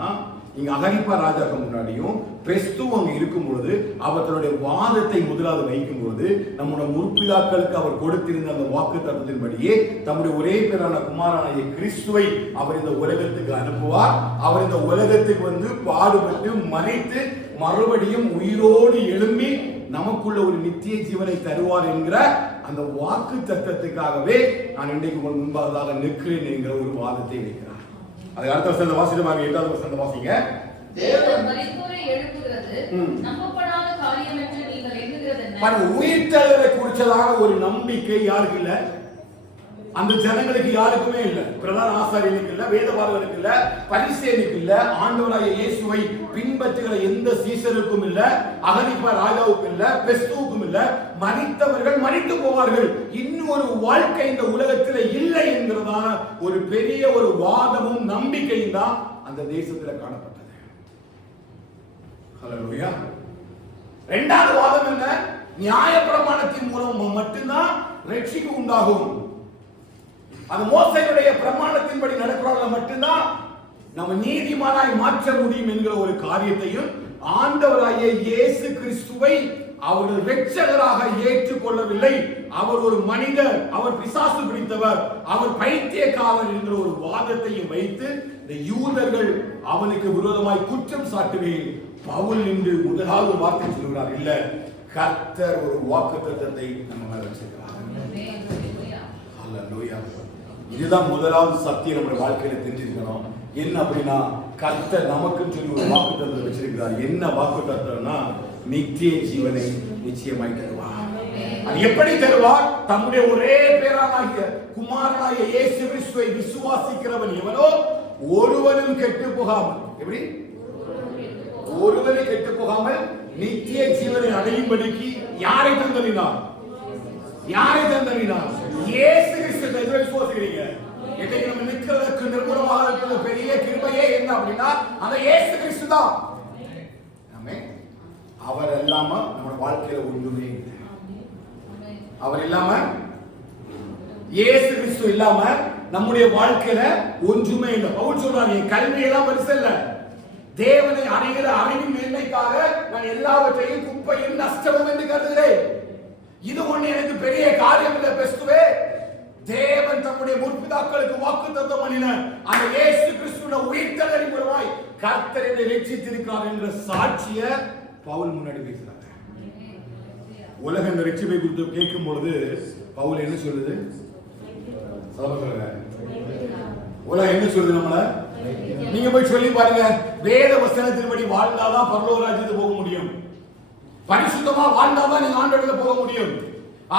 இங்க அகரிப்பா ராஜாக்கு முன்னாடியும் பெஸ்து அங்க இருக்கும் பொழுது அவர் தன்னுடைய வாதத்தை முதலாவது வைக்கும் பொழுது நம்முடைய முற்பிதாக்களுக்கு அவர் கொடுத்திருந்த அந்த வாக்கு தத்துவத்தின்படியே தம்முடைய ஒரே பேரான குமாரனாகிய கிறிஸ்துவை அவர் இந்த உலகத்துக்கு அனுப்புவார். அவர் இந்த உலகத்துக்கு வந்து பாடுபட்டு மரித்து மறுபடியும் உயிரோடு எழும்பி நமக்குள்ள ஒரு நித்திய ஜீவனை தருவார் என்கிற அந்த வாக்கு தத்தத்துக்காகவே நான் இன்றைக்கு முன்பாக நிற்கிறேன் என்கிற ஒரு வாதத்தை வைக்கிறார். அது அடுத்த வருஷம் வாசிடுவாங்க. 8வது வருஷம் வாசிங்க. தேவன் மரித்தோரை எழுப்புகிறது நம்பப்படாத காரியம் என்று நீங்கள் எண்ணுகிறது என்ன? உயிர்த்தெழுதலை குறிச்சதாக ஒரு நம்பிக்கை யாருக்கு இல்ல? அந்த ஜனங்களுக்கு யாருக்குமே இல்ல. பிரதான ஆசாரியனுக்கு இல்ல, வேதபாரகனுக்கு இல்ல, பரிசேயனுக்கு இல்ல, ஆண்டவராகிய இயேசுவை பின்பற்றுகிற எந்த சீசருக்கும் இல்ல, அகரிப்பா ராஜாவுக்கு இல்ல, பெஸ்துவுக்கும் இல்ல. மரித்தவர்கள் மரித்து போவார்கள், இன்னொரு வாழ்க்கை இந்த உலகத்தில் இல்லை என்கிறதான ஒரு பெரிய ஒரு வாதமும் நம்பிக்கையும் தான் அந்த தேசத்தில் காணப்பட்டது. ஹல்லேலூயா. இரண்டாவது வாதம் என்ன? நியாயப்பிரமாணத்தின் மூலம் மட்டும்தான் ரட்சிப்பு உண்டாகும். அந்த மோசேயுடைய பிரமாணத்தின்படி நடக்கிறவர்கள் மட்டும்தான் நம்ம நீதிமானாய் மாற்ற முடியும் என்கிற ஒரு காரியத்தையும் ஆண்டவராகிய இயேசு கிறிஸ்துவை அவர் இரட்சகராக ஏற்றுக்கொள்ளவில்லை. அவர் ஒரு மனிதர், அவர் பிசாசு பிடித்தவர், அவர் பைத்தியக்காரர் என்கிற ஒரு வாதத்தையும் வைத்து இந்த யூதர்கள் அவனுக்கு விரோதமாய் குற்றம் சாட்டுவேன். பவுல் என்று முதலாவது வார்த்தை சொல்கிறார். இல்ல, கர்த்தர் ஒரு வாக்குத்தத்தத்தை நம்ம மேல வச்சிருக்கிறார். ஹல்லேலூயா. இதுதான் முதலாவது சத்தியம் நம்முடைய வாழ்க்கையில தெரிஞ்சிருக்கணும். என்ன அப்படின்னா, கர்த்தர் நமக்குன்னு சொல்லி ஒரு வாக்குத்தத்தத்தை வச்சிருக்கிறார். என்ன வாக்குத்தத்தம்னா, நித்திய ஜீவனை நிச்சயமாய் தருவார். அது எப்படி தருவார்? தம்முடைய ஒரே பேரானாகிய குமாரனாகிய இயேசு கிறிஸ்துவை விசுவாசிக்கிறவன் எவனோ ஒருவனும் கெட்டு போகாமல், எப்படி ஒருவனை கெட்டு போகாமல் நித்திய ஜீவனை அடையும்படிக்கு யாரை தந்தறினார்? யாரை தந்தறினார்? இயேசு கிறிஸ்துவை விசுவாசிக்கிறீங்க. இன்னைக்கு நம்ம நிற்கிறதுக்கு நிர்மூலமாக இருக்கிற பெரிய கிருபையே என்ன அப்படின்னா அந்த இயேசு கிறிஸ்து தான். ஆமென். அவர் இல்லாம நம்ம வாழ்க்கையில ஒன்றுமே இல்லை. அவர் இல்லாம, இயேசு கிறிஸ்து இல்லாம நம்முடைய வாழ்க்கையில ஒன்றுமே இல்லை. பவுல் சொல்றாங்க, என் கல்வி எல்லாம் பெருசு இல்ல, தேவனை அறிகிற அறிவின் மேன்மைக்காக நான் எல்லாவற்றையும் குப்பையும் நஷ்டமும் என்று கருதுகிறேன். இது ஒண்ணு எனக்கு பெரிய காரியம் இல்லை. பெஸ்துவே, தேவன் தம்முடைய முற்பிதாக்களுக்கு வாக்குத்தத்தம் பண்ணின அந்த இயேசு கிறிஸ்துவின் உயிர்த்தெழுதலின் மூலமாய் கர்த்தர் என்னை ரட்சித்திருக்கிறார் என்ற சாட்சிய பவுல் முன்னாடி பேசுறாங்க. உலக இந்த ரட்சிப்பை குறித்து கேட்கும் பொழுது பவுல் என்ன சொல்லுது? உலகம் என்ன சொல்லுது நம்மள? நீங்க போய் சொல்லி பாருங்க, வேத வசனத்தின்படி வாழ்ந்தாதான் பரலோக ராஜ்யத்துக்கு போக முடியும். பரிசுத்தமா வாழ்ந்தாதான் நீங்க ஆண்டவருக்கு போக முடியும்.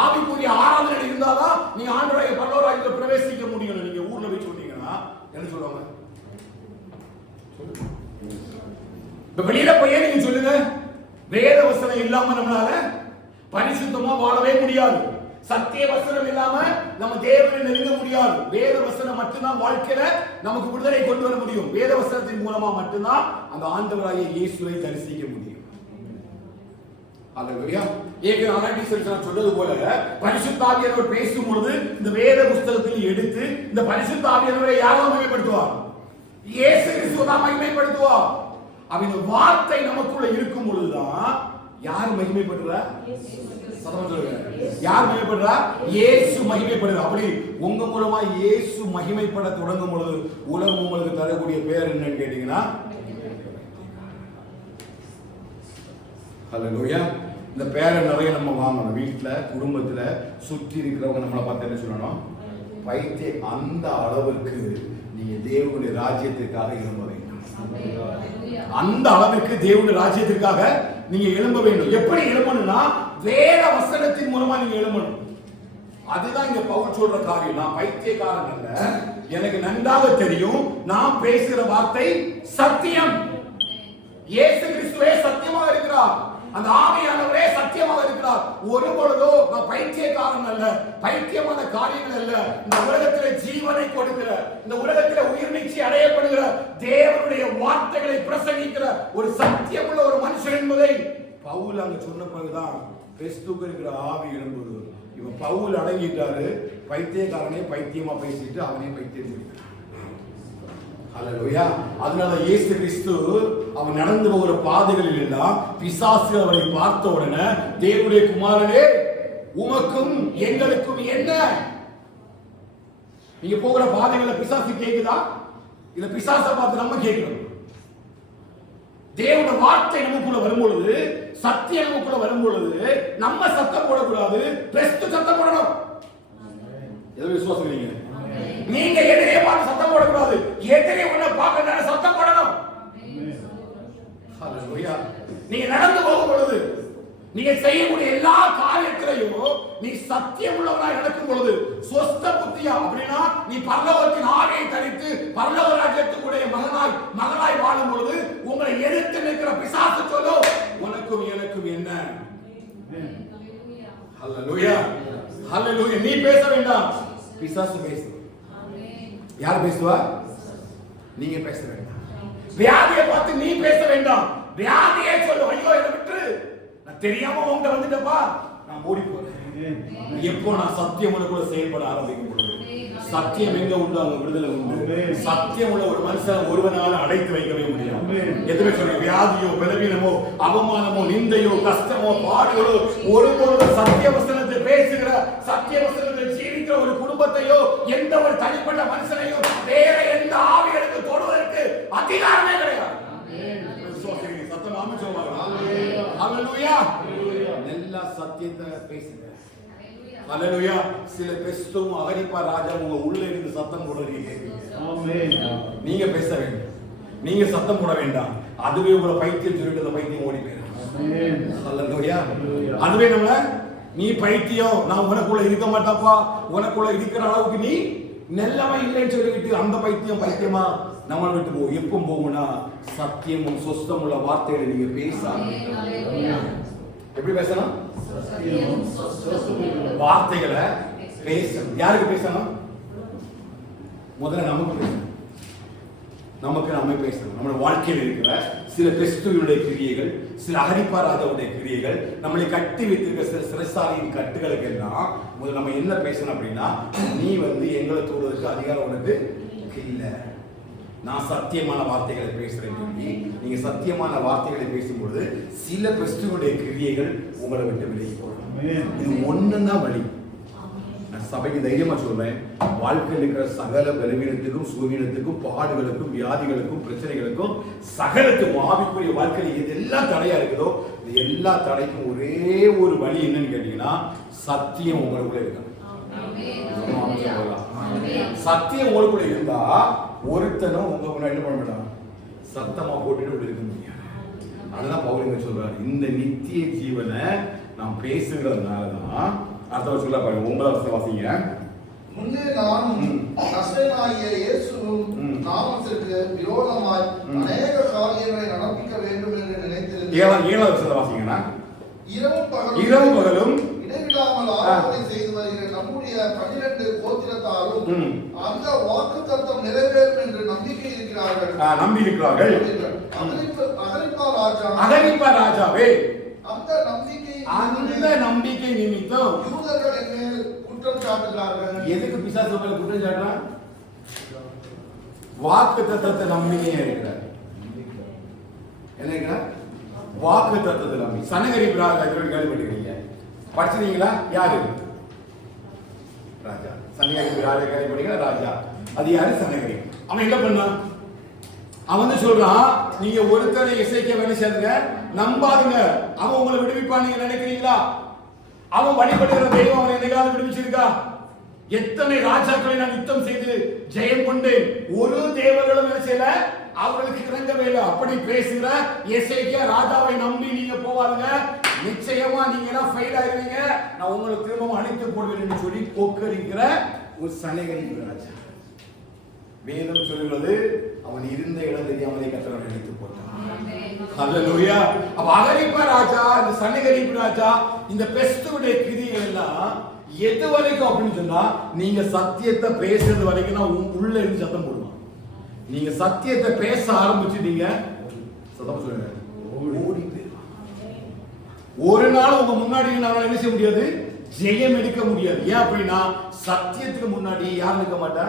ஆவிக்குரிய ஆராதனை இருந்தாதான் நீங்க ஆண்டவருடைய பரலோக ராஜ்யத்துல பிரவேசிக்க முடியும். நீங்க ஊர்ல போய் சொன்னீங்கன்னா என்ன சொல்லுவாங்க? இப்ப வெளியில போய் நீங்க சொல்லுங்க, வேத வசனம் இல்லாம நம்மளால பரிசுத்தமா வாழவே முடியாது. சத்திய வசனம் இல்லாம நம்ம தேவனை நெருங்க முடியாது. வேத வசனம் மட்டும்தான் வாழ்க்கையில நமக்கு விடுதலை கொண்டு வர முடியும். வேத வசனத்தின் மூலமா மட்டும்தான் அந்த ஆண்டவராகிய இயேசுவை தரிசிக்க முடியும். அல்லேலூயா. சொன்னது போல பரிசுத்த ஆவியானவர் பேசும் பொழுது இந்த வேத புஸ்தகத்தில் எடுத்து இந்த பரிசுத்த ஆவியானவரை யாரும் மகிமைப்படுத்துவார்? இயேசு கிறிஸ்து தான் மகிமைப்படுத்துவார். இந்த வார்த்தை நமக்குள்ள இருக்கும் பொழுதுதான் யார் மகிமைப்படுறா? யார் மகிமைப்படுறா? இயேசு மகிமைப்படுறா. அப்படி உங்க மூலமா இயேசு மகிமைப்பட தொடங்கும் பொழுது உலகம் உங்களுக்கு தரக்கூடிய பேர் என்னன்னு கேட்டீங்கன்னா, ஹல்லேலூயா. இந்த பேரை நிறைய நம்ம வாங்கணும். வீட்டுல குடும்பத்துல சுற்றி இருக்கிறவங்க நம்மளை பார்த்து என்ன சொல்லணும்? பைத்திய. அந்த அளவுக்கு நீங்க தேவனுடைய ராஜ்யத்திற்காக எழும்ப வேண்டும். அந்த அளவுக்கு தேவனுடைய ராஜ்யத்திற்காக நீங்க எழும்ப வேண்டும். எப்படி எழும்பணும்னா வேத வசனத்தின் மூலமா நீங்க எழும்பணும். அதுதான் இங்க பவுல் சொல்ற காரியம். நான் பைத்தியக்காரன் அல்ல, எனக்கு நன்றாக தெரியும் நான் பேசுகிற வார்த்தை சத்தியம். இயேசு கிறிஸ்துவே சத்தியமாக இருக்கிறார், அந்த ஆவியானவரே சத்தியமாக இருக்கிறார். ஒரு பொழுதோ நான் பைத்தியக்காரன் அல்ல, பைத்தியமான காரியங்கள் அல்ல. இந்த உலகத்தில் ஜீவனை கொடுக்கிற, இந்த உலகத்தில் உயிர் நீச்சி அடையப்படுகிற தேவனுடைய வார்த்தைகளை பிரசங்கிக்கிற ஒரு சத்தியமுள்ள ஒரு மனுஷன் என்பதை பவுல் அங்க சொன்ன பிறகுதான் கிறிஸ்துவுக்கு இருக்கிற ஆவி எழும்புது. இவன் பவுல் அடங்கிட்டாரு, பைத்தியக்காரனே பைத்தியமா பேசிட்டு அவனே பைத்தியம் சொல்லிட்டான். ஹல்லேலூயா. அதனால இயேசு கிறிஸ்து அவன் நடந்து போகிற பாதைகளில் எல்லாம் பிசாசு அவரை பார்த்த உடனே தேவனுடைய குமாரனே உமக்கும் எங்களுக்கும் என்ன? நீங்க போகிற பாதைகளை பிசாசு கேக்குதா? இல்ல பிசாசை பார்த்து நம்ம கேட்கிறோம்? தேவனுடைய வார்த்தை நமக்குள்ள வரும்பொழுது, சத்தியம் நமக்குள்ள வரும்பொழுது நம்ம சத்தம் போடக்கூடாது, கிறிஸ்து சத்தம் போடணும். எது விசுவாசிக்கிறீங்க? நீங்க எதிரே பார்த்து சத்தம் போடக்கூடாது, எதிரே உன்னை பார்க்க சத்தம் போடணும். ஹல்லேலூயா. நீங்க நடந்து போகும் பொழுது, நீங்க செய்யக்கூடிய எல்லா காரியத்திலையும் நீ சத்தியம் உள்ளவனாய் நடக்கும் பொழுது, சொஸ்த புத்தியா அப்படின்னா நீ பரலோகத்தின் ஆவியை தரித்து பரலோக ராஜ்யத்துக்குடைய மகனாய் வாழும் பொழுது உங்களை எதிர்த்து நிற்கிற பிசாசு சொல்லும், உனக்கும் எனக்கும் என்ன? ஹல்லேலூயா. ஹல்லேலூயா. நீ பேச வேண்டாம், பிசாசு பேசு. யார் பேசுவா? நீங்க பேச வேண்டாம். வியாதியை பார்த்து நீ பேச வேண்டாம், வியாதியை சொல்லு, ஐயோ என்னை விட்டு நான் தெரியாம உங்ககிட்ட வந்துட்டப்பா, நான் ஓடி போறேன். எப்போ நான் சத்தியம் உனக்குள்ள செயல்பட ஆரம்பிக்கும் பொழுது, சத்தியம் எங்க உண்டு அங்க விடுதலை உண்டு. சத்தியம் உள்ள ஒரு மனுஷன் ஒருவனால அடைத்து வைக்கவே முடியாது. எதுவுமே சொல்ல, வியாதியோ பலவீனமோ அவமானமோ நிந்தையோ கஷ்டமோ பாடுகளோ, ஒருபொழுது சத்திய வசனத்தை பேசுகிற, சத்திய வசனத்தை ஜீவிக்கிற ஒரு குடும்பத்தையோ எந்த ஒரு தனிப்பட்ட மனுஷனையோ வேற எந்த ஆவிகளுக்கு தொடுவதற்கு அதிகாரமே கிடையாது. சத்தம் அமைச்சோம். ஹல்லேலூயா. எல்லா சத்தியத்தை பேசுங்க. ஹல்லேலூயா. சில கிறிஸ்துவும் அகரிப்பா ராஜா உங்க உள்ள இருந்து சத்தம் போடுறீங்க. ஆமென். நீங்க பேச வேண்டும், நீங்க சத்தம் போட வேண்டாம். அதுவே உங்களை பைத்தியம் சொல்லிட்டு அந்த பைத்தியம் ஓடி போயிடும். ஆமென். ஹல்லேலூயா. அதுவே நம்ம நீ பைத்தியம், நான் உனக்குள்ள இருக்க மாட்டாப்பா, உனக்குள்ள இருக்கிற அளவுக்கு நீ நல்லவன் இல்லைன்னு சொல்லிட்டு அந்த பைத்தியமா நம்மளை விட்டு போ. எப்போ போகும்னா சத்தியமும் சொஸ்தம் உள்ள வார்த்தைகளை நீங்க பேசாம. எப்படி பேசணும்? வார்த்தைகளை பேசணும். யாருக்கு பேசணும்? முதல்ல நமக்கு பேசணும். நமக்கு நம்ம பேசணும். நம்ம வாழ்க்கையில் இருக்கிற சில கிறிஸ்துவனுடைய கிரியைகள், சில அகரிப்பா ராஜாவுடைய கிரியைகள், நம்மளை கட்டி வைத்திருக்கிற சில சிறைசாலையின் கட்டுகளுக்கு எல்லாம் முதல்ல நம்ம என்ன பேசணும் அப்படின்னா, நீ எங்களை தூடுவதற்கு அதிகாரம் உனக்கு இல்லை, நான் சத்தியமான வார்த்தைகளை பேசுறேன் சொல்லி நீங்க சத்தியமான வார்த்தைகளை பேசும்பொழுது சில கிறிஸ்துவனுடைய கிரியைகள் உங்களை விட்டு விலகி போகும். இது ஒண்ணுதான் வழி. நான் சபைக்கு தைரியமா சொல்றேன், வாழ்க்கையில் இருக்கிற சகல பலவீனத்துக்கும் சூழ்நிலத்துக்கும் பாடுகளுக்கும் வியாதிகளுக்கும் பிரச்சனைகளுக்கும் சகலத்துக்கும் ஆவிக்குரிய வாழ்க்கையில் எதெல்லாம் தடையா இருக்குதோ இது எல்லா தடைக்கும் ஒரே ஒரு வழி என்னன்னு கேட்டீங்கன்னா, சத்தியம் உங்களுக்குள்ள இருக்கணும். சத்தியம் உங்களுக்குள்ள இருந்தா ஒருத்தனும் உங்க முன்னாடி என்ன பண்ண மாட்டான், சத்தமா போட்டுட்டு இருக்க முடியாது. அதுதான் பவுல் சொல்றாரு, இந்த நித்திய ஜீவனை நாம் பேசுகிறதுனாலதான். அடுத்த சொல்ல பாருங்க, 9வது வாசிங்க. முன்னே நானும் நசரேயனாகிய இயேசுவின் நாமத்திற்கு விரோதமாய் அநேக காரியங்களை நடப்பிக்க வேண்டும் என்று நினைத்திருந்தேன். 7வது வாசிங்கன்னா, இரவும் பகலும் இடைவிடாமல் ஆராதனை செய்து வருகிற நம்முடைய 12 கோத்திரத்தாரும் அந்த வாக்குத்தத்தம் நிறைவேறும் என்று நம்பிக்கை இருக்கிறார்கள். அகரிப்பா ராஜாவே, அந்த நம்பிக்கை நிமித்தம் யூதர்கள் என் மேல் குற்றம் சாட்டுகிறார்கள். எதுக்கு பிசாசு மேல குற்றம் சாட்டுறான்? வாக்குத்தத்தத்தை நம்பிக்கையா இருக்கிறார். என்ன வாக்குத்தத்தத்தை நம்பி சனகரிப்பு ராஜா கேள்விப்பட்டிருக்கீங்க, படிச்சிருக்கீங்களா? யாரு ராஜா? சனகரிப்பு ராஜா கேள்விப்பட்டீங்களா? ராஜா அது யாரு? சனகரி. அவன் என்ன பண்ணான்? அவன் சொல்றான், நீங்க ஒருத்தரை இசைக்க வேலை செய்யுங்க, நம்பாதுங்க, அவன் உங்களை விடுவிப்பான் நீங்க நினைக்கிறீங்களா? அவன் வழிபடுகிற தெய்வம் அவனை என்னைக்காவது விடுவிச்சிருக்கா? எத்தனை ராஜாக்களை நான் யுத்தம் செய்து ஜெயம் கொண்டேன், ஒரு தேவர்களும் என்ன செய்யல, அவர்களுக்கு இறங்கவே இல்லை. அப்படி பேசுகிற எசேக்கியா ராஜாவை நம்பி நீங்க போவாருங்க, நிச்சயமா நீங்க எல்லாம் ஃபெயில் ஆயிருவீங்க, நான் உங்களை திரும்பவும் அழைத்து போடுவேன் என்று சொல்லி போக்கரிக்கிற ஒரு சனகரிப்பு ராஜா. வேதம் சொல்லுகிறது, அவன் இருந்த இடம் தெரியாமலே கர்த்தர் அழைத்து போட்டான். ஹல்லேலூயா. அப்ப அகரிப்பா ராஜா, இந்த சனகரிப்பு ராஜா, இந்த பெஸ்டுடைய கிரியைகள் எல்லாம் எது வரைக்கும் அப்படின்னு சொன்னா, நீங்க சத்தியத்தை பேசுறது வரைக்கும் நான் உள்ள இருந்து சத்தம் போடுவான். நீங்க சத்தியத்தை பேச ஆரம்பிச்சுட்டீங்க, சத்தம் சொல்லுங்க, ஓடி போயிடுவான். ஒரு நாள் உங்க முன்னாடி நான் என்ன செய்ய முடியாது, ஜெயம் எடுக்க முடியாது. ஏன் அப்படின்னா, சத்தியத்துக்கு முன்னாடி யார் நிற்க மாட்டா?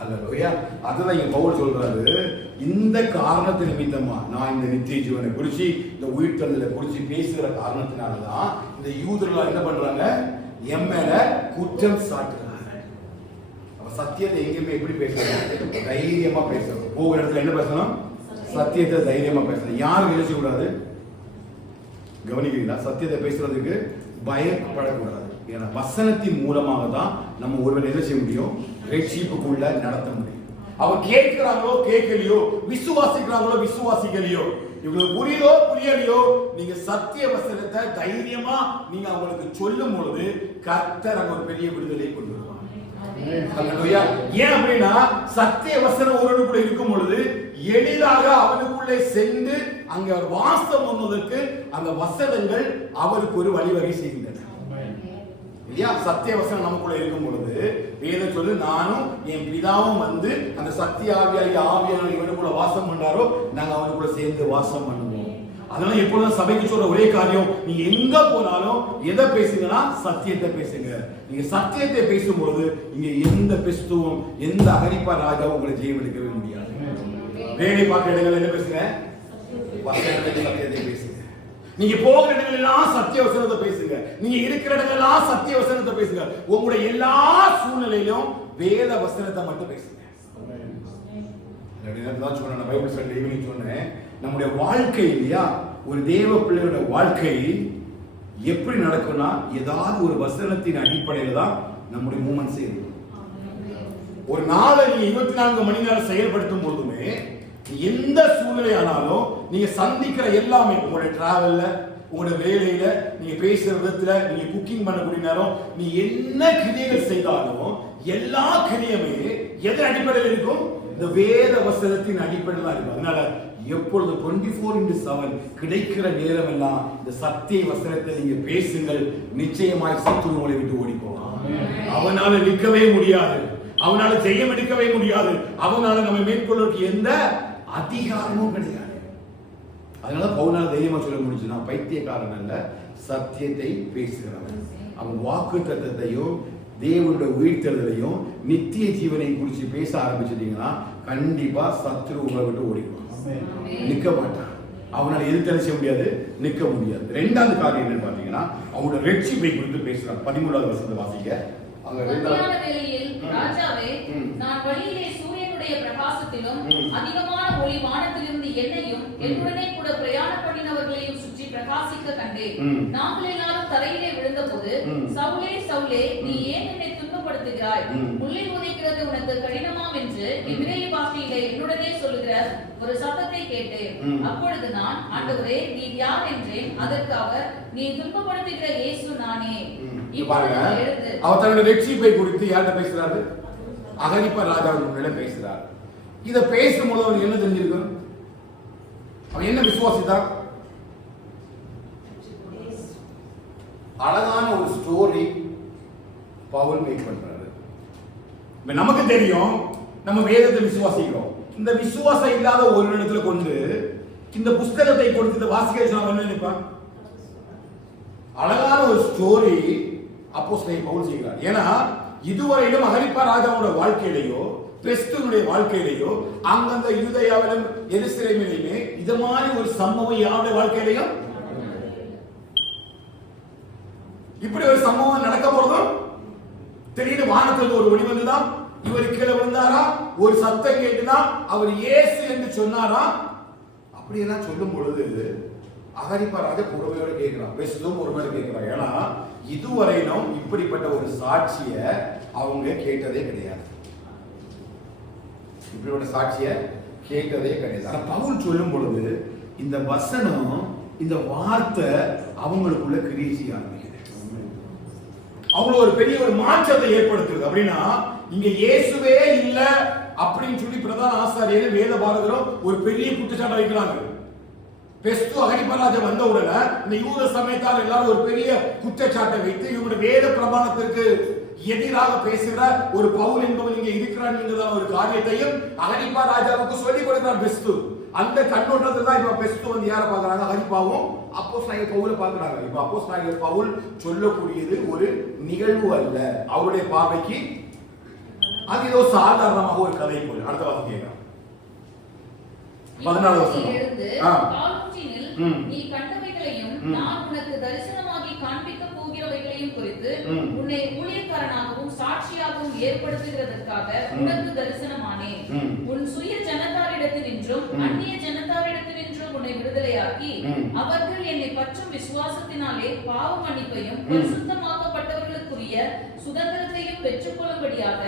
அல்லேலூயா. அதுதான் இங்க பவுல் சொல்றாரு, இந்த காரணத்து நிமித்தமா நான் இந்த நித்திய ஜீவனை குறிச்சு இந்த உயிர்த்தெழுதலை குறிச்சு பேசுகிற காரணத்தினாலதான் இந்த யூதர்கள் என்ன பண்றாங்க, என் மேல குற்றம் சாட்டுறாங்க. அப்ப சத்தியத்தை எங்கேயுமே எப்படி பேசணும், தைரியமா பேசணும். ஒவ்வொரு இடத்துல என்ன பேசணும், சத்தியத்தை தைரியமா பேசணும். யாரும் நினைச்ச கூடாது, கவனிக்கிறீங்களா? சத்தியத்தை பேசுறதுக்கு பயப்படக்கூடாது. ஏன்னா வசனத்தின் மூலமாக தான் நம்ம ஒருவர் என்ன செய்ய முடியும், ரட்சிப்புக்குள்ள நடத்த முடியும். அவங்க கேட்கிறாங்களோ கேட்கலையோ, விசுவாசிக்கிறாங்களோ விசுவாசிக்கலையோ, இவங்களுக்கு புரியுதோ புரியலையோ, நீங்க சத்திய வசனத்தை தைரியமா நீங்க அவங்களுக்கு சொல்லும் பொழுது கர்த்தர் அங்க ஒரு பெரிய விடுதலையை கொண்டு வருவாங்க. அல்லேலூயா. ஏன் அப்படின்னா சத்திய வசனம் ஒருவனுக்குள்ள இருக்கும் பொழுது எளிதாக அவனுக்குள்ளே சென்று அங்க அவர் வாசம் பண்ணுவதற்கு அந்த வசனங்கள் அவருக்கு ஒரு வழிவகை செய்கின்றன. இல்லையா? சத்திய வசனம் நமக்குள்ள இருக்கும் பொழுது வேதம் சொல்லு, நானும் என் பிதாவும் வந்து அந்த சத்திய ஆவியான இவனுக்குள்ள வாசம் பண்றாரோ நாங்க அவனுக்குள்ள சேர்ந்து வாசம் பண்ணுவோம். அதனால எப்பொழுதும் சபைக்கு சொல்ற ஒரே காரியம், நீங்க எங்க போனாலும் எதை பேசுங்கன்னா சத்தியத்தை பேசுங்க. நீங்க சத்தியத்தை பேசும்பொழுது இங்க எந்த பெஸ்துவும் எந்த அகரிப்பா ராஜாவும் உங்களை ஜெயம் எடுக்கவே முடியாது. வேலை பார்க்கிற இடங்கள் என்ன பேசுங்க, சத்தியத்தை பேசுங்க. நீங்க போகிற இடங்கள் எல்லாம் சத்திய வசனத்தை பேசுங்க. நீங்க இருக்கிற இடங்கள் எல்லாம் சத்திய வசனத்தை பேசுங்க. உங்களுடைய எல்லா சூழ்நிலையிலும் வேத வசனத்தை மட்டும் பேசுங்க. பைபிள் ஸ்டடி ஈவினிங் சொன்னேன், நம்முடைய வாழ்க்கை இல்லையா, ஒரு தேவ பிள்ளையோட வாழ்க்கை எப்படி நடக்கும்னா ஏதாவது ஒரு வசனத்தின் அடிப்படையில் தான் நம்முடைய மூமெண்ட்ஸ் இருக்கும். ஒரு நாளை நீங்க 24 மணி நேரம் செயல்படுத்தும் போதுமே எந்த சூழ்நிலை ஆனாலும் நீங்க சந்திக்கிற எல்லாமே, உங்களுடைய டிராவல்ல, உங்களுடைய வேலையில, நீங்க பேசுற விதத்துல, நீங்க குக்கிங் பண்ணக்கூடிய நேரம், நீ என்ன கிரியைகள் செய்தாலும் எல்லா கிரியையுமே எதன் அடிப்படையில் இருக்கும், இந்த வேத வசனத்தின் அடிப்படையில் தான் இருக்கும். அதனால எப்பொழுது 24/7 கிடைக்கிற நேரம் எல்லாம் இந்த சத்திய வசனத்தை நீங்க பேசுங்கள். நிச்சயமாய் சத்துரு உங்களை விட்டு ஓடி போவான். அவனால நிற்கவே முடியாது, அவனால ஜெயம் எடுக்கவே முடியாது, அவனால நம்ம மேற்கொள்வதற்கு எந்த அதிகாரமும் கிடையாது. அதனால பவுலால தைரியமா சொல்ல முடிஞ்சு, நான் பைத்தியக்காரன் அல்ல, சத்தியத்தை பேசுகிறவன். அவன் வாக்கு தத்தத்தையும் தேவனுடைய உயிர்த்தெழுதலையும் நித்திய ஜீவனை குறித்து பேச ஆரம்பிச்சிட்டீங்கன்னா கண்டிப்பா சத்துரு உங்களை விட்டு ஓடிடுவான், நிக்க மாட்டான். அவனால எதிர்த்து செய்ய முடியாது, நிக்க முடியாது. ரெண்டாவது காரியம் என்னன்னு பாத்தீங்கன்னா அவனோட ரட்சிப்பை குறித்து பேசுறான். 13வது வசனத்தை வாசிக்க. மத்தியான வேளையில் ராஜாவே, நான் வழியிலே சூரியனுடைய பிரகாசத்திலும் அதிகமான ஒளி வானத்திலிருந்து என்னையும் என்னுடனே கூட பிரயாணம் பண்ணினவர்களையும் சுற்றி பிரகாசிக்க கண்டேன். நாங்கள் எல்லாரும் தரையிலே விழுந்தபோது, சவுலே சவுலே, நீ ஏன் என்னை துன்பப்படுத்துகிறாய், முள்ளை உதைக்கிறது உனக்கு கடினமாம் என்று எபிரேய பாஷையிலே என்னுடனே சொல்லுகிற ஒரு சத்தத்தை கேட்டேன். அப்பொழுது நான், ஆண்டவரே நீர் யார் என்றேன். அதற்கு அவர், நீ துன்பப்படுத்துகிற இயேசு நானே. அவர் தன்னுடைய ரட்சிப்பை குறித்து யார்கிட்ட பேசுறாரு, அகரிப்பா ராஜாவின் பேசுறார். இத பேசும்போது அவன் என்ன தெரிஞ்சிருக்கும், அவன் என்ன விசுவாசித்தான், அழகான ஒரு ஸ்டோரி பவுல் மேக் பண்றாரு. நமக்கு தெரியும், நம்ம வேதத்தை விசுவாசிக்கிறோம். இந்த விசுவாசம் இல்லாத ஒரு இடத்துல கொண்டு இந்த புஸ்தகத்தை கொடுத்து வாசிக்க சொன்னா என்ன நினைப்பான், அழகான ஒரு ஸ்டோரி அப்போஸ்தலன் பவுல் செய்கிறார். ஏன்னா இதுவரையிலும் அகரிப்பா ராஜாவோட வாழ்க்கையிலேயோ பெஸ்துனுடைய வாழ்க்கையிலேயோ அந்தந்த யூதேயாவிலும் எருசலேமிலுமே இது மாதிரி ஒரு சம்பவம் யாருடைய வாழ்க்கையிலையும் இப்படி ஒரு சம்பவம் நடக்க போறதும் திடீர்னு வானத்தில் ஒரு ஒளி வந்துதான், இவர் கீழே விழுந்தாரா, ஒரு சத்தம் கேட்டுதான் அவர் இயேசு என்று சொன்னாரா, அப்படியெல்லாம் சொல்லும் பொழுது அகரிப்பா ராஜா பொறுமையோடு கேட்கிறான், பெஸ்தும் பொறுமையோடு கேட்கிறான். ஏன்னா இதுவரையிலும் இப்படிப்பட்ட ஒரு சாட்சிய அவங்க கேட்டதே கிடையாது, இப்படிப்பட்ட சாட்சிய கேட்டதே கிடையாது. ஆனா பவுல் சொல்லும் பொழுது இந்த வசனம், இந்த வார்த்தை அவங்களுக்குள்ள கிரியை செய்ய ஆரம்பிக்குது. அவங்களுக்கு ஒரு பெரிய ஒரு மாற்றத்தை ஏற்படுத்துது. அப்படின்னா இங்க இயேசுவே இல்ல அப்படின்னு சொல்லி பிரதான ஆசாரியர் வேத பாரகரும் ஒரு பெரிய குற்றச்சாட்டை வைக்கிறாங்க. பெஸ்து அகரிப்பா ராஜா வந்த உடனே இந்த யூத சமயத்தார் எல்லாரும் ஒரு பெரிய குற்றச்சாட்டை வைத்து இவங்களுடைய வேத பிரமாணத்திற்கு எதிராக பேசுகிற ஒரு பவுல் என்பவன் இங்க இருக்கிறான் ஒரு காரியத்தையும் அகரிப்பா ராஜாவுக்கு சொல்லிக் கொடுக்கிறார் பெஸ்து. அந்த கண்ணோட்டத்தில் தான் இப்ப பெஸ்து வந்து யாரை பார்க்கறாங்க, அகரிப்பாவும் அப்போஸ்தலனாகிய பவுலை பார்க்கறாங்க. இப்ப அப்போஸ்தலனாகிய பவுல் சொல்லக்கூடியது ஒரு நிகழ்வு அல்ல, அவருடைய பார்வைக்கு அது ஏதோ சாதாரணமாக ஒரு கதை போல். அடுத்த வாரம் கேட்கலாம். 14 வருஷம் எழுந்து காலூன்றினில் நீ கண்டவைகளையும் நான் உனக்கு தரிசனமாகி காண்பிக்க போகிறவைகளையும் குறித்து உன்னை ஊழியக்காரனாகவும் சாட்சியாகவும் ஏற்படுத்துகிறதற்காக உனக்கு தரிசனமானேன். உன் சுய ஜனத்தாரிடத்தினின்றும் அந்நிய ஜனத்தாரிடத்தினின்றும் உன்னை விடுதலையாக்கி அவர்கள் என்னை பற்றும் விசுவாசத்தினாலே பாவ மன்னிப்பையும் பரிசுத்தமாக்கப்பட்டவர்களுக்குரிய சுதந்திரத்தையும் பெற்றுக்கொள்ளும்படியாக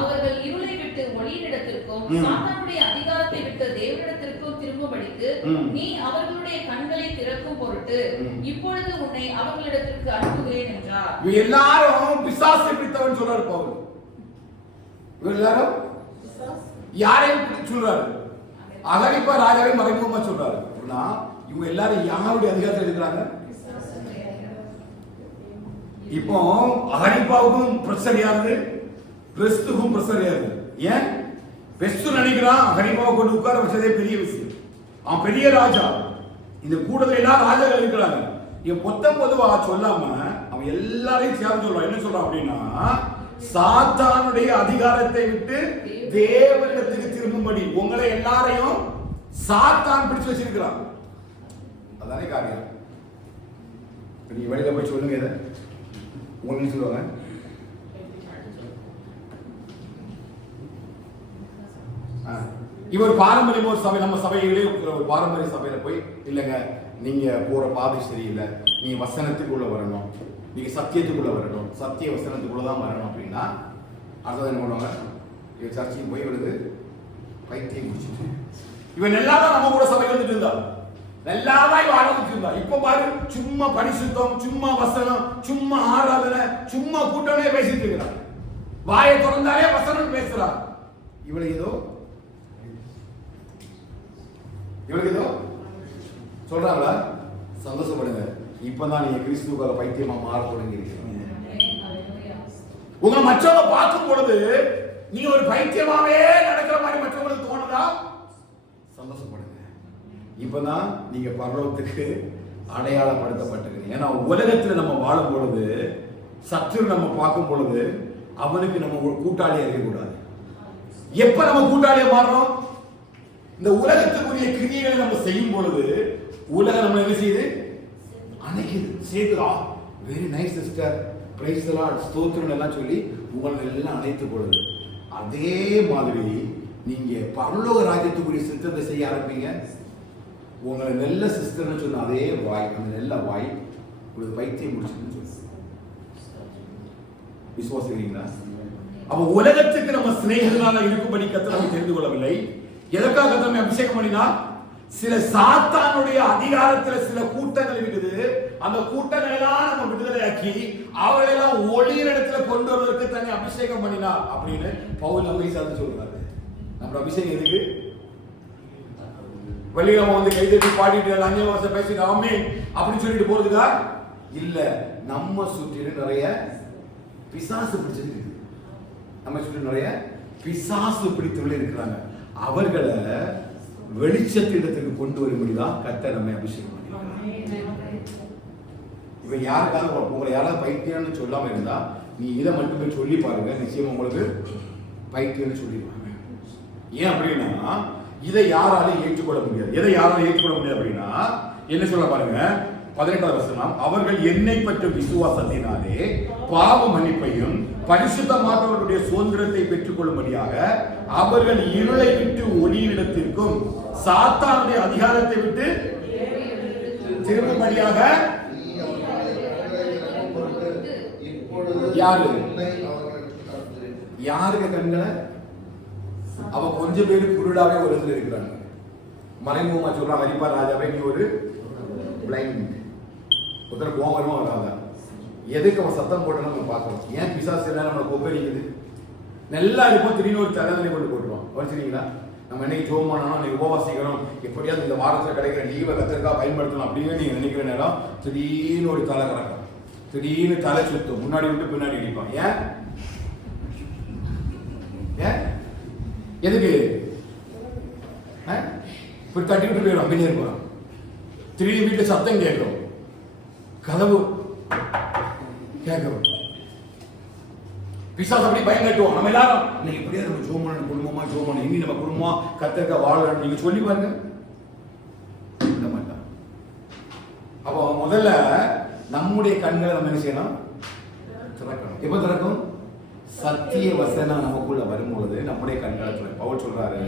அவர்கள் இருளை விட்டு ஒளியினிடத்திற்கும் சாத்தானுடைய அதிகாரத்தை விட்டு தேவனிடத்திற்கும் திரும்பும்படிக்கு நீ அவர்களுடைய கண்களை திறக்கும் பொருட்டு இப்பொழுது உன்னை அவர்களிடத்திற்கு அனுப்புகிறேன் என்றார். எல்லாரும் பிசாசை பிடித்தவன் சொல்றாரு பவுல். எல்லாரும் யாரையும் சொல்றாரு? அகரிப்பா ராஜாவை மறைமுகமா சொல்றாரு. இவங்க எல்லாரும் யாருடைய அதிகாரத்தில் இருக்கிறாங்க? இப்போ அகரிப்பாவுக்கும் பிரஷர் யாரு? கிறிஸ்துவும் பிரஷர் யாரு? ஏன் பெஸ்ட் நினைக்கிறான் அகரிப்பாவை கொண்டு உட்கார வச்சதே பெரிய விஷயம். அவன் பெரிய ராஜா. இந்த கூடவே எல்லாம் ராஜாக்கள் இருக்கிறாங்க. இவன் பொதுவா சொல்லாம அவன் எல்லாரையும் சேர்ந்து சொல்றான். என்ன சொல்றான் அப்படின்னா, சாத்தானுடைய அதிகாரத்தை விட்டு தேவனிடத்துக்கு திரும்பும்படி உங்களை எல்லாரையும் சாத்தான் பிடிச்சு வச்சிருக்கிறான். அதானே காரியம். நீங்க வெளியில போய் சொல்லுங்க. இதை உங்களுக்கு சொல்லுவாங்க. இவர் பாரம்பரியம் ஒரு சபை, நம்ம சபையிலே ஒரு பாரம்பரிய சபையில போய் இல்லைங்க நீங்க போற பாதை சரியில்லை, நீங்க வசனத்துக்குள்ள வரணும், நீங்க சத்தியத்துக்குள்ள வரணும், சத்திய வசனத்துக்குள்ளதான் வரணும் அப்படின்னா அடுத்தது என்ன பண்ணுவாங்க? இவன் சர்ச்சைக்கு போய் விழுது பைத்தியம் முடிச்சுட்டு இவன் நல்லாதான் நம்ம கூட சபை வந்துட்டு இருந்தா, நல்லாதான் இவன் ஆரம்பிச்சு இருந்தா. இப்ப பாரு சும்மா பரிசுத்தம், சும்மா வசனம், சும்மா ஆராதனை, சும்மா கூட்டமே பேசிட்டு இருக்கிறான். வாயை திறந்தாலே வசனம் பேசுறான். இவளுக்கு ஏதோ சொல்றாங்களா? சந்தோஷப்படுங்க. இப்பதான் நீங்க கிறிஸ்துவுக்காக பைத்தியமா மாற தொடங்கி இருக்கீங்க. உங்களை மற்றவங்க பார்க்கும் பொழுது நீங்க ஒரு பைத்தியமாவே நடக்கிற மாதிரி மற்றவங்களுக்கு தோணுதா? சந்தோஷப்படுங்க. இப்பதான் நீங்க பரலோகத்துக்கு அடையாளப்படுத்தப்பட்டிருக்கீங்க. ஏன்னா உலகத்துல நம்ம வாழும் பொழுது சற்று நம்ம பார்க்கும் பொழுது அவனுக்கு நம்ம ஒரு கூட்டாளியா இருக்கக்கூடாது. எப்ப நம்ம கூட்டாளியா மாறுறோம்? இந்த உலகத்துக்குரிய கிரியைகளை நம்ம செய்யும் பொழுது உலகம் நம்ம என்ன செய்யுது? அணைக்குது, சேர்க்குதா. Very nice sister, praise the lord, ஸ்தோத்திரம் எல்லாம் சொல்லி உங்களை எல்லாம் அணைத்து பொழுது அதே மாதிரி நீங்க பரலோக ராஜ்யத்துக்குரிய சித்தத்தை செய்ய ஆரம்பிங்க. உங்களை நல்ல சிஸ்டர்னு சொன்ன அதே வாய், அந்த நல்ல வாய் ஒரு பைத்தியம் முடிச்சுன்னு சொல்லு. விசுவாசிக்கிறீங்களா? அப்ப உலகத்துக்கு நம்ம சிநேகிதனாக இருக்கும்படி கர்த்தர் நம்ம தெரிந்து கொள்ளவில்லை. எதற்காக கர்த்தர் அபிஷேகம் பண்ணினா? சில சாத்தானுடைய அதிகாரத்துல சில கூட்டங்கள் இருக்குது. அந்த கூட்டங்களை எல்லாம் நம்ம விடுதலையாக்கி அவர்களை எல்லாம் ஒளியின் இடத்துல கொண்டு வருவதற்கு தன்னை அபிஷேகம் பண்ணினார் அப்படின்னு பவுல் நம்மை சார்ந்து சொல்றாரு. நம்ம அபிஷேகம் எதுக்கு? வெளியில நம்ம வந்து கைதட்டி பாடிட்டு அந்நிய பாஷை பேசிட்டு ஆமென் அப்படின்னு சொல்லிட்டு போறதுக்கா? இல்ல, நம்ம சுற்றிலும் நிறைய பிசாசு பிடிச்சிருக்கு. நம்ம சுற்றிலும் நிறைய பிசாசு பிடித்தவர்கள் இருக்கிறாங்க. அவர்களை வெளிச்சத்திடத்துக்கு கொண்டு வரும்படிதான் கர்த்தர் நம்மை அபிஷேகம் பண்ணிருக்கிறார். இப்ப யாருக்காக உங்களை யாராவது பைத்தியம்னு சொல்லாம இருந்தா நீ இதை மட்டுமே சொல்லி பாருங்க, நிச்சயம் உங்களுக்கு பைத்தியம்னு சொல்லிடுவாங்க. ஏன் அப்படின்னா இதை யாராலையும் ஏற்றுக்கொள்ள முடியாது. எதை யாராலும் ஏற்றுக்கொள்ள முடியாது அப்படின்னா என்ன சொல்ல பாருங்க, 18வது வசனம், அவர்கள் என்னை பற்றிய விசுவாசத்தினாலே பாவ மன்னிப்பையும் பரிசுத்தமானவர்களுடைய சுதந்திரத்தை பெற்றுக் கொள்ளும்படியாக அவர்கள் இருளை விட்டு ஒளியிடத்திற்கும் சாத்தானுடைய அதிகாரத்தை விட்டு திரும்பும்படியாக யாருக்கு கண்களை? அவ கொஞ்சம் பேரு குருடாவே ஒரு இடத்துல இருக்கிறாங்க. மறைமுகமா சொல்றான், ஹரிப்பா ராஜாவே நீ ஒரு பிளைண்ட். ஒருத்தர கோபமா வராத. எதுக்கு அவன் சத்தம் போட்டோன்னு நம்ம பார்க்கணும். ஏன் பிசாசு எல்லாம் நம்மளை கொப்படிக்குது? நல்லா இருப்போம், திடீர்னு ஒரு தலைவலி கொண்டு போட்டுருவான். வச்சுருக்கீங்களா? நம்ம என்னைக்கு ஜோமானோம், இன்னைக்கு உபவாசிக்கிறோம், எப்படியாவது இந்த வாரத்தில் கிடைக்கிற லீவை கத்திரிக்காய் பயன்படுத்தணும் அப்படின்னு நீங்க நினைக்கிற நேரம் திடீர்னு ஒரு தலை கறக்கும், திடீர்னு தலை சுத்தும், முன்னாடி விட்டு பின்னாடி அடிப்பான். ஏன் ஏன் எதுக்கு? இப்படி தட்டி விட்டு போயிடும், அப்படியே இருப்பான். திடீர்னு வீட்டு சத்தம் கேட்கும், கதவு கேட்கும். பிசாசு அப்படி பயம் கட்டுவோம். நம்ம எல்லாரும் இன்னைக்கு இப்படியே நம்ம ஜோமன் குடும்பமா ஜோமன் இனி நம்ம குடும்பமா கத்தர்க்க வாழணும் நீங்க சொல்லி பாருங்க. விட மாட்டான். அப்போ முதல்ல நம்முடைய கண்களை நம்ம என்ன செய்யணும்? திறக்கணும். எப்ப திறக்கும்? சத்திய வசனம் நமக்குள்ள வரும் பொழுது நம்முடைய கண்களை திறக்கும். பவுல் சொல்றாரு,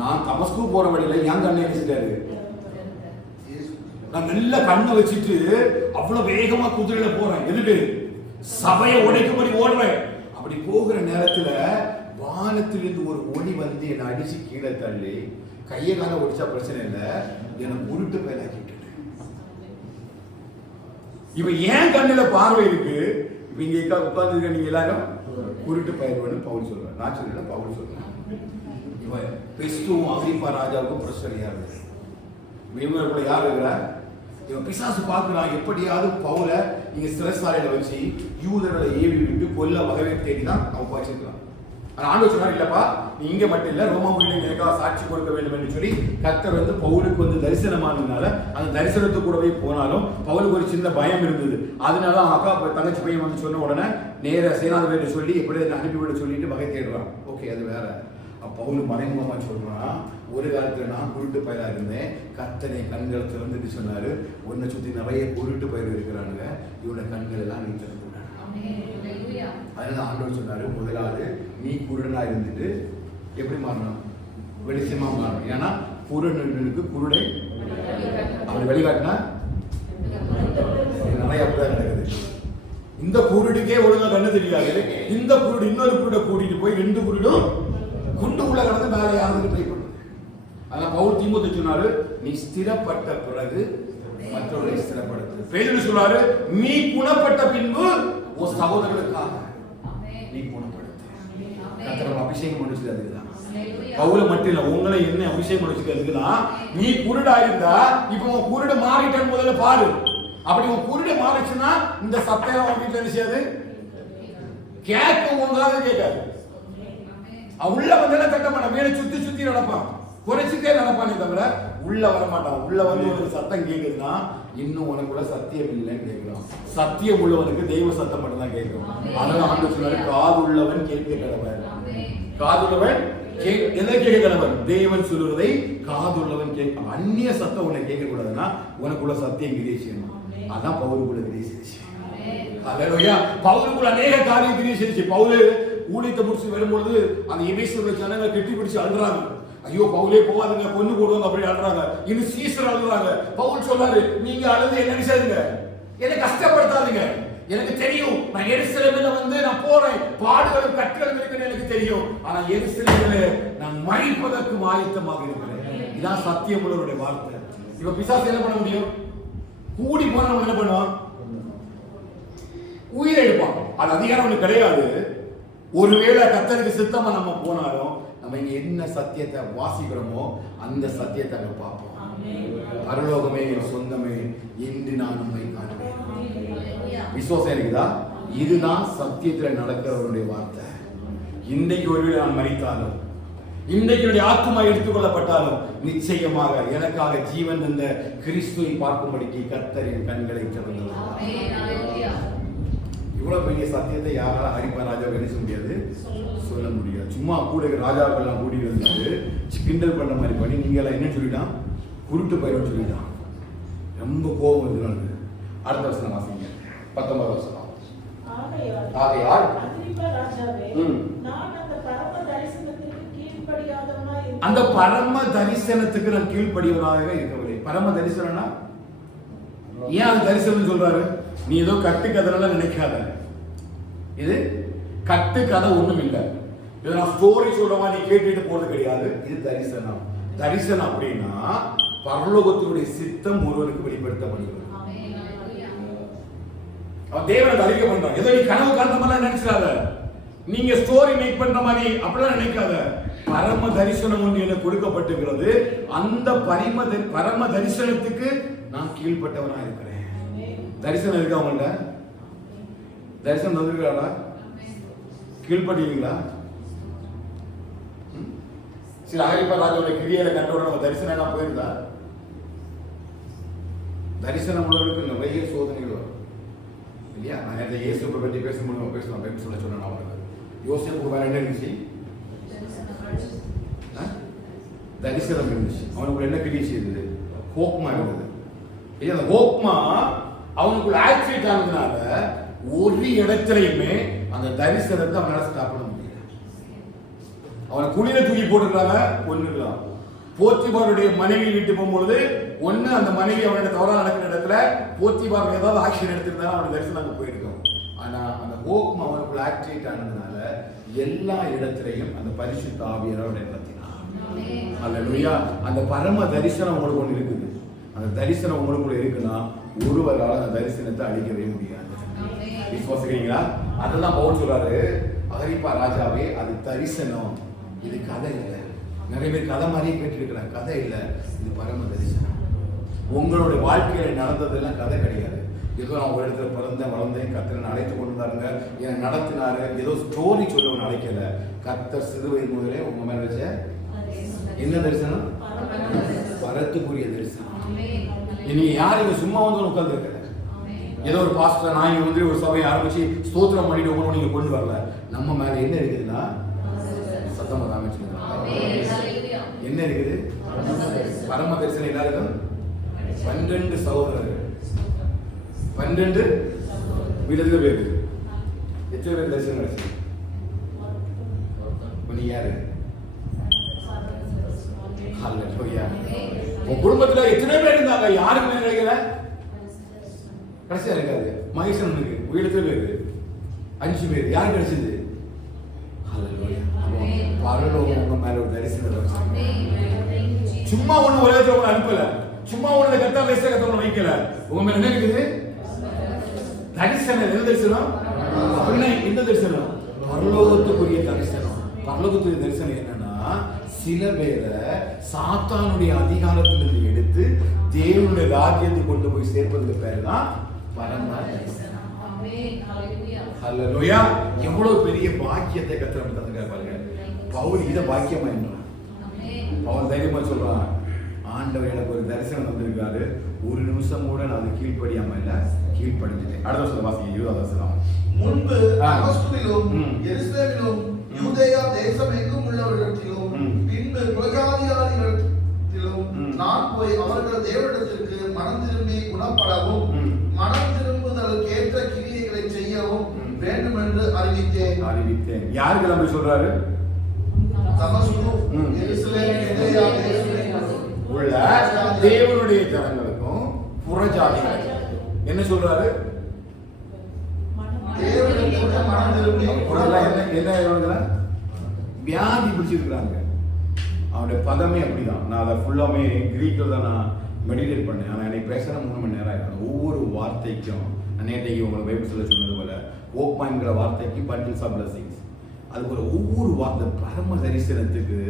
நான் தமஸ்கு போற வழியில என் கண்ணை வச்சுட்டாரு. நான் நல்ல கண்ணை வச்சுட்டு அவ்வளவு வேகமா குதிரையில போறேன். எதுக்கு? சபையை உடைக்கும்படி ஓடுறேன். அப்படி போகிற நேரத்துல வானத்திலிருந்து ஒரு ஒளி வந்து என்னை அடிச்சு கீழே தள்ளி கையை கால ஒடிச்சா பிரச்சனை இல்லை, என்னை உருட்டு பயலாக்கிட்டு. இப்ப ஏன் கண்ணுல பார்வை இருக்கு? இப்ப இங்க உட்கார்ந்து நீங்க எல்லாரும் உருட்டு பயிர்வன்னு பவுல் சொல்றேன். நான் சொல்ல பவுல் சொல்றேன். இவ கிறிஸ்துவும் அகிரிப்பா ராஜாவுக்கும் பிரச்சனையா இருக்கு. இவங்க யார் இருக்கிறா? இவன் பிசாசு பார்க்கிறான், எப்படியாவது பவுல இங்க சிறைசாலையில வச்சு யூதர்களை ஏவி விட்டு கொல்ல வகை தேடிதான் அவன் பாய்ச்சிருக்கான். ஆனா ஆண்டவர் சொன்னார், இல்லப்பா நீ இங்க மட்டும் இல்ல ரோமாபுரியில எனக்காக சாட்சி கொடுக்க வேண்டும் என்று சொல்லி கர்த்தர் வந்து பவுலுக்கு வந்து தரிசனமானதுனால அந்த தரிசனத்துக்கு கூடவே போனாலும் பவுலுக்கு ஒரு சின்ன பயம் இருந்தது. அதனால அக்கா தங்கச்சி பையன் வந்து சொன்ன உடனே நேர சேனாதிபதி சொல்லி எப்படி அனுப்பிவிட சொல்லிட்டு வகை தேடுறான். ஓகே, அது வேற. பவுல் மறைமுகமா சொல்றான், ஒரு காலத்துல நான் குருட்டு பயிரா இருந்தேன், கர்த்தனை கண்கள் திறந்துட்டு சொன்னாரு, உன்னை சுத்தி நிறைய குருட்டு பயிர் இருக்கிறானுங்க, இவனோட கண்கள் எல்லாம் நீ திறந்து. அதனால ஆண்டவர் சொன்னாரு, முதலாவது நீ குருடனா இருந்துட்டு எப்படி மாறணும்? வெளிச்சமா மாறணும். ஏன்னா குருடனுக்கு குருடை அவர் வெளிக்காட்டினா நிறைய அப்படிதான் நடக்குது. இந்த குருடுக்கே ஒழுங்கா கண்ணு தெரியாது, இந்த குருடு இன்னொரு குருடை கூட்டிட்டு போய் ரெண்டு குருடும் குண்டு உள்ள கடந்து மேலே யாருக்கு ட்ரை பண்ணுது. அதனால பவுல் தீமோத்தேயுவை சொன்னாரு, நீ ஸ்திரப்பட்ட பிறகு மற்றவர்களை ஸ்திரப்படுத்து. பேதுரு சொல்றாரு, நீ குணப்பட்ட பின்பு உன் சகோதரர்களுக்காக நீ குணப்படுத்து. கர்த்தர் அபிஷேகம் பண்ணிச்சது அதுதான். பவுல மட்டும் இல்ல, உங்களை என்ன அபிஷேகம் பண்ணிச்சது அதுதான். நீ குருடா இருந்தா இப்ப உன் குருடு மாறிட்டேன்னு முதல்ல பாரு. அப்படி உன் குருடு மாறிச்சுன்னா இந்த சத்தம் உன் வீட்டுல என்ன செய்யாது? கேட்க உங்காவது கேட்காது. உள்ள வந்தெல்லாம் கட்ட மாட்டான், மேல சுத்தி சுத்தி நடப்பான், குறைச்சிட்டே நடப்பானே தவிர உள்ள வரமாட்டான். உள்ள வந்து ஒரு சத்தம் கேட்குதுன்னா இன்னும் உனக்குள்ள சத்தியம் இல்லைன்னு கேட்கலாம். சத்தியம் உள்ளவனுக்கு தெய்வ சத்தம் மட்டும் தான் கேட்கும். அதனால ஆண்டு சொன்னாரு, காது உள்ளவன் கேட்க கடவன். காதுள்ளவன் எதை கேட்க கடவன்? தேவன் சொல்லுவதை காதுள்ளவன் கேட்க. அந்நிய சத்தம் உன்னை கேட்க கூடாதுன்னா உனக்குள்ள சத்தியம் கிரியை செய்யணும். அதான் பவுலுக்குள்ள கிரியை செய்யுச்சு. பவுலுக்குள்ள அநேக காரியம் கிரியை செய்யுச்சு. பவுலு ஊழியத்தை முடிச்சு வரும்பொழுது அந்த எபேசியருடைய ஜனங்களை கெட்டி பிடிச்சு அழுறாங்க. ஐயோ பவுலே போகாதுங்க, கொண்டு போடுவாங்க அப்படி அழுறாங்க. இன்னும் சீசர் அழுறாங்க. பவுல் சொல்றாரு, நீங்க அழுது என்ன செய்யுங்க, என்னை கஷ்டப்படுத்தாதீங்க. எனக்கு தெரியும், நான் எருசலேமில வந்து நான் போறேன், பாடுகளும் கட்டுகளும் இருக்குன்னு எனக்கு தெரியும். ஆனா எருசலேமில நான் மரிப்பதற்கு ஆயத்தமாக இருக்கிறேன். இதான் சத்தியம் உள்ளவருடைய வார்த்தை. இப்ப பிசாசு என்ன பண்ண முடியும்? கூடி போன என்ன பண்ணுவான்? உயிரை எடுப்பான். அது அதிகாரம் ஒண்ணு கிடையாது. ஒருவேளை கர்த்தருக்கு சித்தமா நம்ம போனாலும் நம்ம இங்க என்ன சத்தியத்தை வாசிக்கிறோமோ அந்த சத்தியத்தை அங்க பார்ப்போம். பரலோகமே என் சொந்தமே, இன்று நான் உம்மை காண்பேன். விசுவாசம் இருக்குதா? இதுதான் சத்தியத்துல நடக்கிறவருடைய வார்த்தை. இன்றைக்கு ஒருவேளை நான் மரித்தாலும், இன்றைக்கு என்னுடைய ஆத்துமா எடுத்துக்கொள்ளப்பட்டாலும் நிச்சயமாக எனக்காக ஜீவன் தந்த கிறிஸ்துவை பார்க்கும்படிக்கு கர்த்தரின் கண்களை திறந்தார். இவ்வளவு பெரிய சத்தியத்தை யாரால ஹரிப்பா ராஜா என்ன முடியாது, சொல்ல முடியாது. சும்மா கூட ராஜாக்கெல்லாம் கூட்டிட்டு வந்து கிண்டல் பண்ண மாதிரி பண்ணி நீங்க எல்லாம் என்ன சொல்லிட்டான்? குருட்டு பயிர் சொல்லிட்டான். ரொம்ப கோபம் வந்து அடுத்த வருஷம் வாசிங்க 19 வருஷம். ஆகையால் அந்த பரம தரிசனத்துக்கு நான் கீழ்ப்படியவனாக இருக்கவில்லை. பரம தரிசனம்னா ஏன் அது தரிசனம் சொல்றாரு? நீ ஏதோ கட்டு கதைனால நினைக்காத. இது கட்டு கதை ஒண்ணும் இல்லை. இதை நான் ஸ்டோரி சொல்றவா நீ கேட்டுட்டு போறது கிடையாது. இது தரிசனம். தரிசனம் அப்படின்னா பரலோகத்தினுடைய சித்தம் ஒருவனுக்கு வெளிப்படுத்தப்படுகிறது. அவன் தேவனை அறிக்கை பண்றான். ஏதோ நீ கனவு காண்ற மாதிரி நினைச்சிடாத, நீங்க ஸ்டோரி மேக் பண்ற மாதிரி அப்படிலாம் நினைக்காத. பரம தரிசனம் ஒன்று எனக்கு கொடுக்கப்பட்டிருக்கிறது. அந்த பரம தரிசனத்துக்கு நான் கீழ்பட்டவனா இருக்கிறேன். தரிசனம் இருக்கா உங்கள்ட்ட? தரிசனம் வந்திருக்காடா? கீழ்படுவீங்களா? சில ஹரிப்பா ராஜாவோட கிரியையில கண்டோட நம்ம தரிசனம் எல்லாம் போயிருந்தா? தரிசனம் உள்ளவர்களுக்கு நிறைய சோதனைகள் வரும் இல்லையா? நான் இயேசுவை பற்றி பேசும்போது பேசலாம் சொல்ல சொன்னேன். யோசேப்புக்கு வேற என்ன இருந்துச்சு? தரிசனம் இருந்துச்சு. அவனுக்குள்ள என்ன கிரியை செய்தது? ஹோக்மா இருந்தது. அந்த ஹோக்மா அவனுக்குள்ள ஆக்டிவேட் ஆனதுனால ஒரு இடத்துலையுமே அந்த தரிசனத்தை அவனால ஸ்டாப் பண்ண முடியல. அவனை குளிர தூக்கி போட்டுருக்காங்க, கொன்னுக்கலாம். போத்திபாருடைய மனைவி வீட்டு போகும்பொழுது ஒண்ணு அந்த மனைவி அவனோட தவறா நடக்கிற இடத்துல போத்திபார் ஏதாவது ஆக்ஷன் எடுத்திருந்தா அவனுக்கு தரிசனம் அங்கே போயிருக்கும். ஆனா அந்த ஹோக்மா அவனுக்குள்ள ஆக்டிவேட் ஆனதுனால எல்லா இடத்திலையும் அந்த பரிசுத்த ஆவியானவர் நடத்தினார். அல்லேலூயா. அந்த பரம தரிசனம் உங்களுக்கு ஒன்று இருக்குது. அந்த தரிசனம் உங்களுக்குள்ள இருக்குன்னா ஒருவரால் அந்த தரிசனத்தை அழிக்கவே முடியாது. விசுவாசிக்கிறீங்களா? அதெல்லாம் பவுல் சொல்றாரு, அகிரிப்பா ராஜாவே அது தரிசனம், இது கதை இல்லை. நிறைய பேர் கதை மாதிரியே கேட்டிருக்கிறாங்க. கதை இல்லை, இது பரம தரிசனம். உங்களுடைய வாழ்க்கையில நடந்ததெல்லாம் கதை கிடையாது. ஏதோ நான் ஒரு இடத்துல பிறந்தேன் வளர்ந்தேன், கர்த்தர் அழைத்து கொண்டு வந்தாருங்க, என்னை நடத்தினாரு, ஏதோ ஸ்டோரி சொல்ல ஒன்று அழைக்கல. கர்த்தர் சிறுவயது முதலே உங்க மேல வச்ச என்ன தரிசனம்? வரத்துக்குரிய தரிசனம். இனி யார் இங்க சும்மா வந்து உட்கார்ந்து இருக்க? ஏதோ ஒரு பாஸ்டர் நான் இங்க வந்து ஒரு சபையை ஆரம்பிச்சு ஸ்தோத்திரம் பண்ணிட்டு உங்களோட நீங்க கொண்டு வரல. நம்ம மேல என்ன இருக்குதுன்னா சத்தமா காமிச்சு என்ன இருக்குது? பரம தரிசனம். எல்லாருக்கும் 12 சகோதரர்கள், 12 வீட்டுக்கு பேரு. எத்தனை பேர் தரிசனம் கிடைச்சு? நீ யாரு? உன் குடும்பத்துல எத்தனை பேர் இருந்தாங்க? யாருக்குமே கிடைக்கல. கடைசியா இருக்காது. மகேசனுக்கு வீடு பேரு 5 பேர். யாரு கிடைச்சது? பரலோகம் உங்க மேல ஒரு தரிசனத்தை வச்சாங்க. சும்மா ஒண்ணு உலகத்துல ஒண்ணு அனுப்பல, சும்மா ஒண்ணு கத்தா பேச கத்த வைக்கல. உங்க மேல என்ன இருக்குது? தரிசனம். எந்த தரிசனம்? அப்படின்னா எந்த தரிசனம்? பரலோகத்துக்குரிய தரிசனம். பரலோகத்துக்குரிய தரிசனம் என்னன்னா, சில பேரை சாத்தானுடைய அதிகாரத்திலிருந்து எடுத்து தேவனுடைய ராஜ்யத்துக்கு கொண்டு போய் சேர்ப்பதுக்கு பேர் தான் பரம தரிசனம். ஹல்லேலூயா. எவ்வளவு பெரிய பாக்கியத்தை கர்த்தர் நமக்கு தந்திருக்கார் பாருங்க. பவுல் இத பாக்கியமா என்றான். பவுல் தைரியமா சொல்றான், ஆண்டவர் எனக்கு ஒரு தரிசனம் தந்திருக்காரு, ஒரு நிமிஷம் கூட நான் அது கீழ்ப்படியாம இல்ல, கீழ்ப்படிஞ்சிட்டேன். அடுத்த வருஷம் வாசிங்க 20வது வசனம். முன்பு தமஸ்குவிலும் எருசலேமிலும் யூதேயா தேசம் எங்கும் உள்ளவர்களிடத்திலும் பின்பு புறஜாதியாரிடத்திலும் நான் போய் அவர்கள் தேவனிடத்திற்கு மனம் திரும்பி குணப்படவும் மனம் திரும்புதலுக்கு ஏற்ற கிரியைகளை செய்யவும் வேண்டும் என்று அறிவித்தேன். யாருக்கு அப்படி சொல்றாரு? தமஸ்கு, எருசலேம், யூதேயா தேசம் உள்ள தேவனுடைய ஜனங்களுக்கும் புறஜாதிகளுக்கும் என்ன சொல்றாரு? தேவனிடத்திற்கு மனம் திரும்பி என்ன வியாதி பிடிச்சிருக்கிறாங்க. அவனுடைய பதமே அப்படிதான். நான் அதை ஃபுல்லாமே கிரீக்கில் தான் நான் மெடிடேட் பண்ணேன். ஆனால் என்னை பேசுகிற 3 மணி நேரம் ஆகிடும். ஒவ்வொரு வார்த்தைக்கும் நேற்றைக்கு உங்களுக்கு பைபிள் சொல்ல சொன்னது போல ஓக்மான்கிற வார்த்தைக்கு பண்டில்ஸ் ஆஃப் பிளஸிங்ஸ். அதுக்கு ஒரு ஒவ்வொரு வார்த்தை பரம தரிசனத்துக்கு.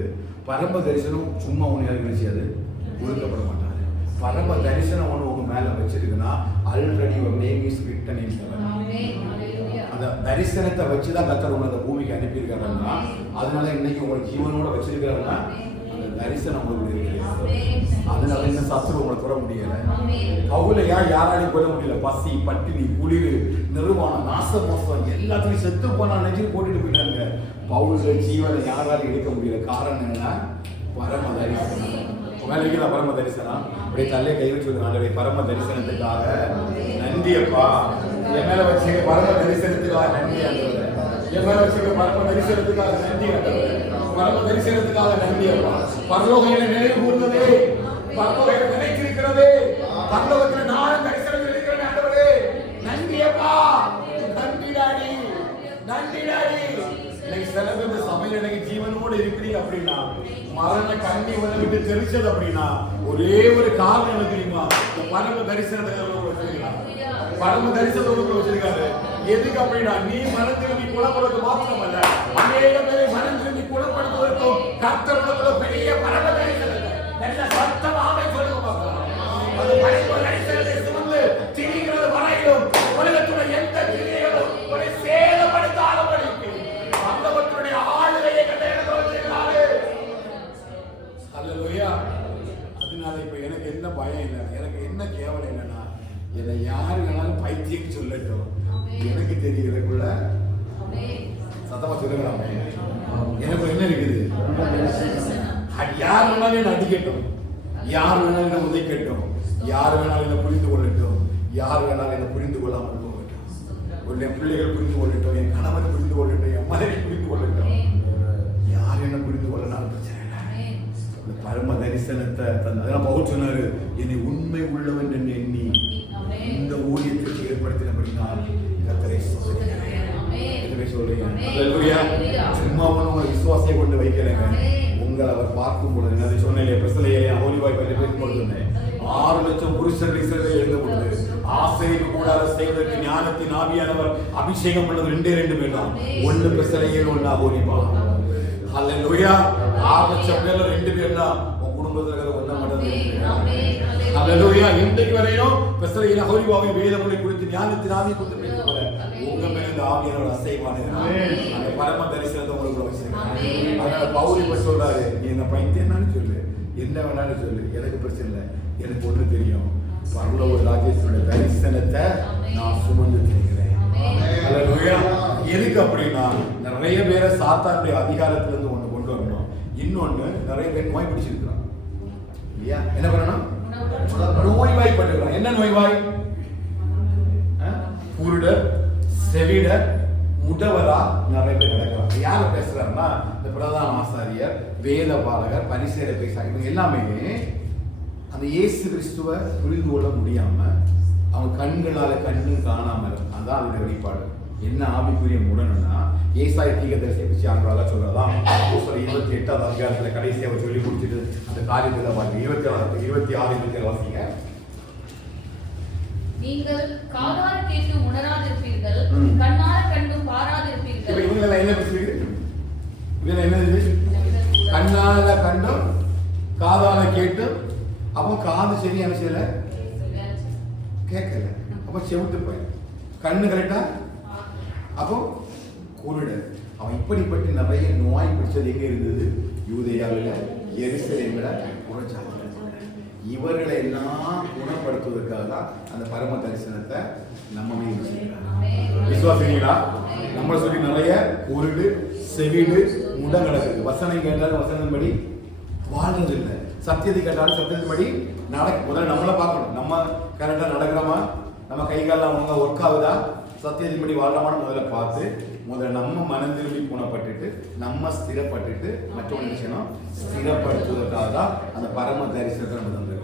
பரம தரிசனம் சும்மா ஒன்று நினைச்சாது கொடுக்கப்பட மாட்டாரு. பரம தரிசனம் ஒன்று உங்க மேல வச்சிருக்குன்னா ஆல்ரெடி ஒரு name is written in heaven. அந்த தரிசனத்தை வச்சுதான் கர்த்தர் உங்களை அந்த பூமிக்கு அனுப்பியிருக்காருன்னா, அதனால இன்னைக்கு உங்களுக்கு ஜீவனோட வச்சிருக்காருன்னா அந்த தரிசனம் உங்களுக்கு இருக்குது. அதனால என்ன சத்துரு உங்களை தொட முடியல. பவுலையா யாராலையும் கொள்ள முடியல. பசி, பட்டினி, குளிர், நிர்வாணம், நாச மோசம் எல்லாத்தையும் செத்து போனா நெஞ்சில் போட்டுட்டு போயிட்டாங்க. பவுல ஜீவனை யாராலையும் எடுக்க முடியல. காரணம் என்னன்னா பரம தரிசனம். வேலைக்கு நான் பரம தரிசனம் அப்படியே தல்லை கை வச்சு ஆண்டவரே பரம தரிசனத்துக்காக நன்றி அப்பா. என் மேல வச்சு பரம தரிசனத்துக்காக நன்றி ஆண்டவரே. என் மேல வச்சு பரம தரிசனத்துக்காக நன்றி ஆண்டவரே. பரம தரிசனத்துக்காக நன்றி அப்பா. பரலோகம் என்னை நினைவு கூர்ந்ததே, பரலோகம் நினைச்சிருக்கிறதே, பரலோகத்தில் நானும் தரிசனம் இருக்கிறேன் ஆண்டவரே. நன்றி அப்பா. நன்றி டாடி, நன்றி டாடி. இன்னைக்கு சில பேர் இந்த சபையில எனக்கு ஜீவனோடு இருக்கிறீங்க அப்படின்னா, மரண கண்ணி வந்து விட்டு தெரிச்சது அப்படின்னா ஒரே ஒரு காரணம் என்ன தெரியுமா? பரம தரிசனத்தை வச்சிருக்கலாம். பரம தரிசனத்தோடு வச்சிருக்காரு. எதுக்கு அப்படின்னா நீ மனம் திரும்பி குணப்படுறது மாத்திரமல்ல, அநேக பேரை மனம் திரும்பி குணப்படுத்துவதற்கும் கர்த்தருடைய பெரிய பரம தரிசனத்தை நல்ல சத்தமாக சொல்லுங்க பார்க்கலாம். அது பரம தரிசனத்தை சுமந்து திரிகிறது வரையிலும் உலகத்துல எந்த கிரியைகளும் உன்னை சேதப்படுத்தாதபடிக்கு அந்தவற்றுடைய ஆளுகையை கண்ட இடத்துல வச்சிருக்காரு. அல்லேலூயா. அதனால இப்ப எனக்கு என்ன பயம் இல்லை, எனக்கு என்ன கேவலம் இல்லைன்னா என்னை யாரு வேணாலும் பைத்தியம் சொல்லட்டும், எனக்கு தெரிகிறதுக்குள்ள சத்தமா சொல்லுங்களாமே. எனக்கு என்ன இருக்குது? யார் வேணாலும் என்ன அடிக்கட்டும், யார் வேணாலும் என்ன உதைக்கட்டும், யார் வேணாலும் என்ன புரிந்து கொள்ளட்டும், யார் வேணாலும் என்ன புரிந்து கொள்ளாமல் போகட்டும். ஒரு என் பிள்ளைகள் புரிந்து கொள்ளட்டும், என் கணவன் புரிந்து கொள்ளட்டும், என் மனைவி புரிந்து கொள்ளட்டும், யார் என்ன புரிந்து கொள்ளனாலும் பிரச்சனை இல்லை. இந்த பரம தரிசனத்தை அதெல்லாம் பவுல் சொன்னாரு, என்னை உண்மை உள்ளவன் என்று எண்ணி இந்த ஊழியத்திற்கு ஏற்படுத்தினபடினால் கர்த்தரை சொல்றீங்க. சும்மா உங்க விசுவாசியை கொண்டு வைக்கிறேங்க. உங்களை அவர் பார்க்கும் பொழுது அதை சொன்னேன், பிரசலையை ஹோலிவாய் பற்றி பேசும்போது சொன்னேன், 6 லட்சம் புருஷர்கள் இஸ்ரவேலில் எழுந்த பொழுது ஆசைக்கு கூடாத செய்வதற்கு ஞானத்தின் ஆவியானவர் அபிஷேகம் பண்ணது 2 பேர் தான். 1 பிரசலையில் 1 ஹோலிவா. ஹல்லேலூயா. 6 லட்சம் பேர்ல 2 பேர் தான் உன் குடும்பத்துல ஒண்ணா மட்டும். ஹல்லேலூயா. இன்றைக்கு வரையும் பிரசலையில் ஹோலிவாவை வேதமொழி குறித்து ஞானத்தின் ஆவி கொடுத்து பேசுவாங்க. உங்க மேல இந்த ஆவியானவர் அசைவான அந்த பரம தரிசனத்தை உங்களுக்கு வச்சிருக்காங்க. அதனால பவுல் இப்ப சொல்றாரு, நீ என்ன பைத்தியம் என்னன்னு சொல்லு, என்ன வேணாலும் சொல்லு, எனக்கு பிரச்சனை இல்லை. எனக்கு ஒண்ணு தெரியும், பரலோக ராஜ்யத்தினுடைய தரிசனத்தை நான் சுமந்து தெரிகிறேன். ஹல்லேலூயா. எதுக்கு அப்படின்னா, நிறைய பேரை சாத்தானுடைய அதிகாரத்துல இருந்து ஒண்ணு கொண்டு வரணும். இன்னொன்னு, நிறைய பேர் நோய் பிடிச்சிருக்கிறான் இல்லையா? என்ன பண்ணணும்? நோய்வாய்ப்பட்டிருக்கிறான். என்ன நோய்வாய்? குருடர், செவிடர், முடவரா நிறைய பேர் நடக்கிறாங்க. யார பேசுறாருன்னா, இந்த பிரதான ஆசாரியர், வேத பாலகர், பரிசேயரை பேசுறாங்க. இவங்க எல்லாமே அந்த இயேசு கிறிஸ்துவ புரிந்து கொள்ள முடியாம அவங்க கண்களால கண்ணும் காணாம இருக்கும். அதான் அதோட வெளிப்பாடு. என்ன ஆவிக்குரிய முடனா ஏசாயா தீர்க்கதரிசியை பற்றி ஆண்டவரால் சொல்றதான் 28வது அதிகாரத்துல கடைசி அவர் சொல்லி முடிச்சுட்டு அந்த காரியத்துல பாருங்க. 26 27 வாசிங்க. நீங்கள் காதார கேட்டு உணராதிருப்பீர்கள், கண்ணார கண்டு பாராதிருப்பீர்கள். இப்ப இவங்க எல்லாம் என்ன பேசுறீங்க? இவங்க என்ன? கண்ணால கண்டும் காதால கேட்டு, அப்போ காது சரியான செய்யல, கேட்கல, அப்ப செவிட்டு போய். கண்ணு கரெக்டா, அப்போ குருடர். அவன் இப்படிப்பட்ட நிறைய நோய் பிடிச்சது எங்க இருந்தது? யூதேயாவில், எருசலேமில், புறஜாதியில். இவர்களை எல்லாம் குணப்படுத்துவதற்காக தான் அந்த பரம தரிசனத்தை நம்ம மீது வச்சிருக்காங்க. விசுவாசிங்களா? நம்மளை சொல்லி நிறைய குருடு, செவிடு, முடங்கடக்கு. வசனம் கேட்டாலும் வசனத்தின்படி வாழ்றது இல்லை. சத்தியத்தை கேட்டாலும் சத்தியத்தின்படி முதல்ல நம்மளை பார்க்கணும். நம்ம கரெக்டாக நடக்கிறோமா, நம்ம கை காலம் அவங்க ஒர்க் ஆகுதா, சத்தியத்தின்படி வாழ்றமான முதல்ல பார்த்து முதல்ல நம்ம மனம் திரும்பி குணப்பட்டுட்டு நம்ம ஸ்திரப்பட்டுட்டு மற்றவங்க விஷயம் ஸ்திரப்படுத்துவதற்காக தான் அந்த பரம தரிசனத்தை நம்ம தந்திருக்காங்க.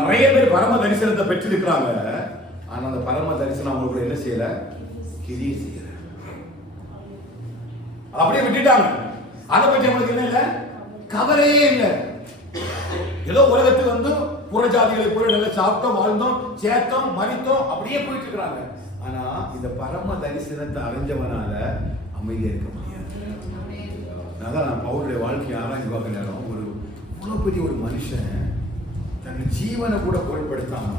நிறைய பேர் பரம தரிசனத்தை பெற்றிருக்கிறாங்க. ஆனா அந்த பரம தரிசனம் அவங்களுக்கு என்ன செய்யல? கிரியை செய்யல, அப்படியே விட்டுட்டாங்க. அதை பற்றி அவங்களுக்கு என்ன இல்லை? கவலையே இல்லை. ஏதோ உலகத்துக்கு வந்து புறஜாதிகளை போல நல்லா சாப்பிட்டோம், வாழ்ந்தோம், சேர்த்தோம், மறித்தோம், அப்படியே போயிட்டு இருக்கிறாங்க. ஆனா இந்த பரம தரிசனத்தை அறிஞ்சவனால அமைதியா இருக்க முடியாது. அதான் நான் பவுலுடைய வாழ்க்கையை ஆராய்ச்சி பார்க்க நேரம், இவ்வளவு பெரிய ஒரு மனுஷன் தன் ஜீவனை கூட பொருட்படுத்தாம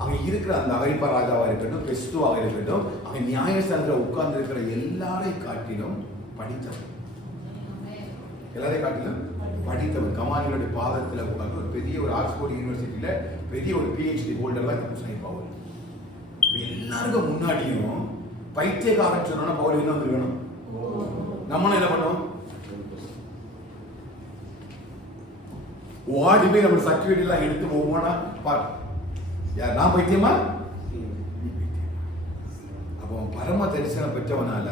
அவன் இருக்கிற அந்த அகிரிப்பா ராஜாவா இருக்கட்டும், கிறிஸ்துவாக இருக்கட்டும், அவன் நியாயஸ்தானத்துல உட்கார்ந்து இருக்கிற எல்லாரையும் காட்டிலும் படித்தவன். எல்லாரையும் காட்டிலும் படித்தவன். கமானிகளுடைய பாதத்தில் உட்கார்ந்து ஒரு பெரிய ஒரு ஆக்ஸ்போர்ட் யூனிவர்சிட்டியில பெரிய ஒரு PhD ஹோல்டர்லாம் பவுல். எல்லாருக்கும் முன்னாடியும் பைத்தியக்காரன் சொன்னா பவுல் என்ன வந்துருக்கணும்? நம்மளும் என்ன பண்ணோம்? ஓடி போய் நம்ம சர்டிபிகேட் எல்லாம் எடுத்து ஒவ்வொன்னா பாரு, யார் நான் பைத்தியமா? அப்போ பரம தரிசனம் பெற்றவனால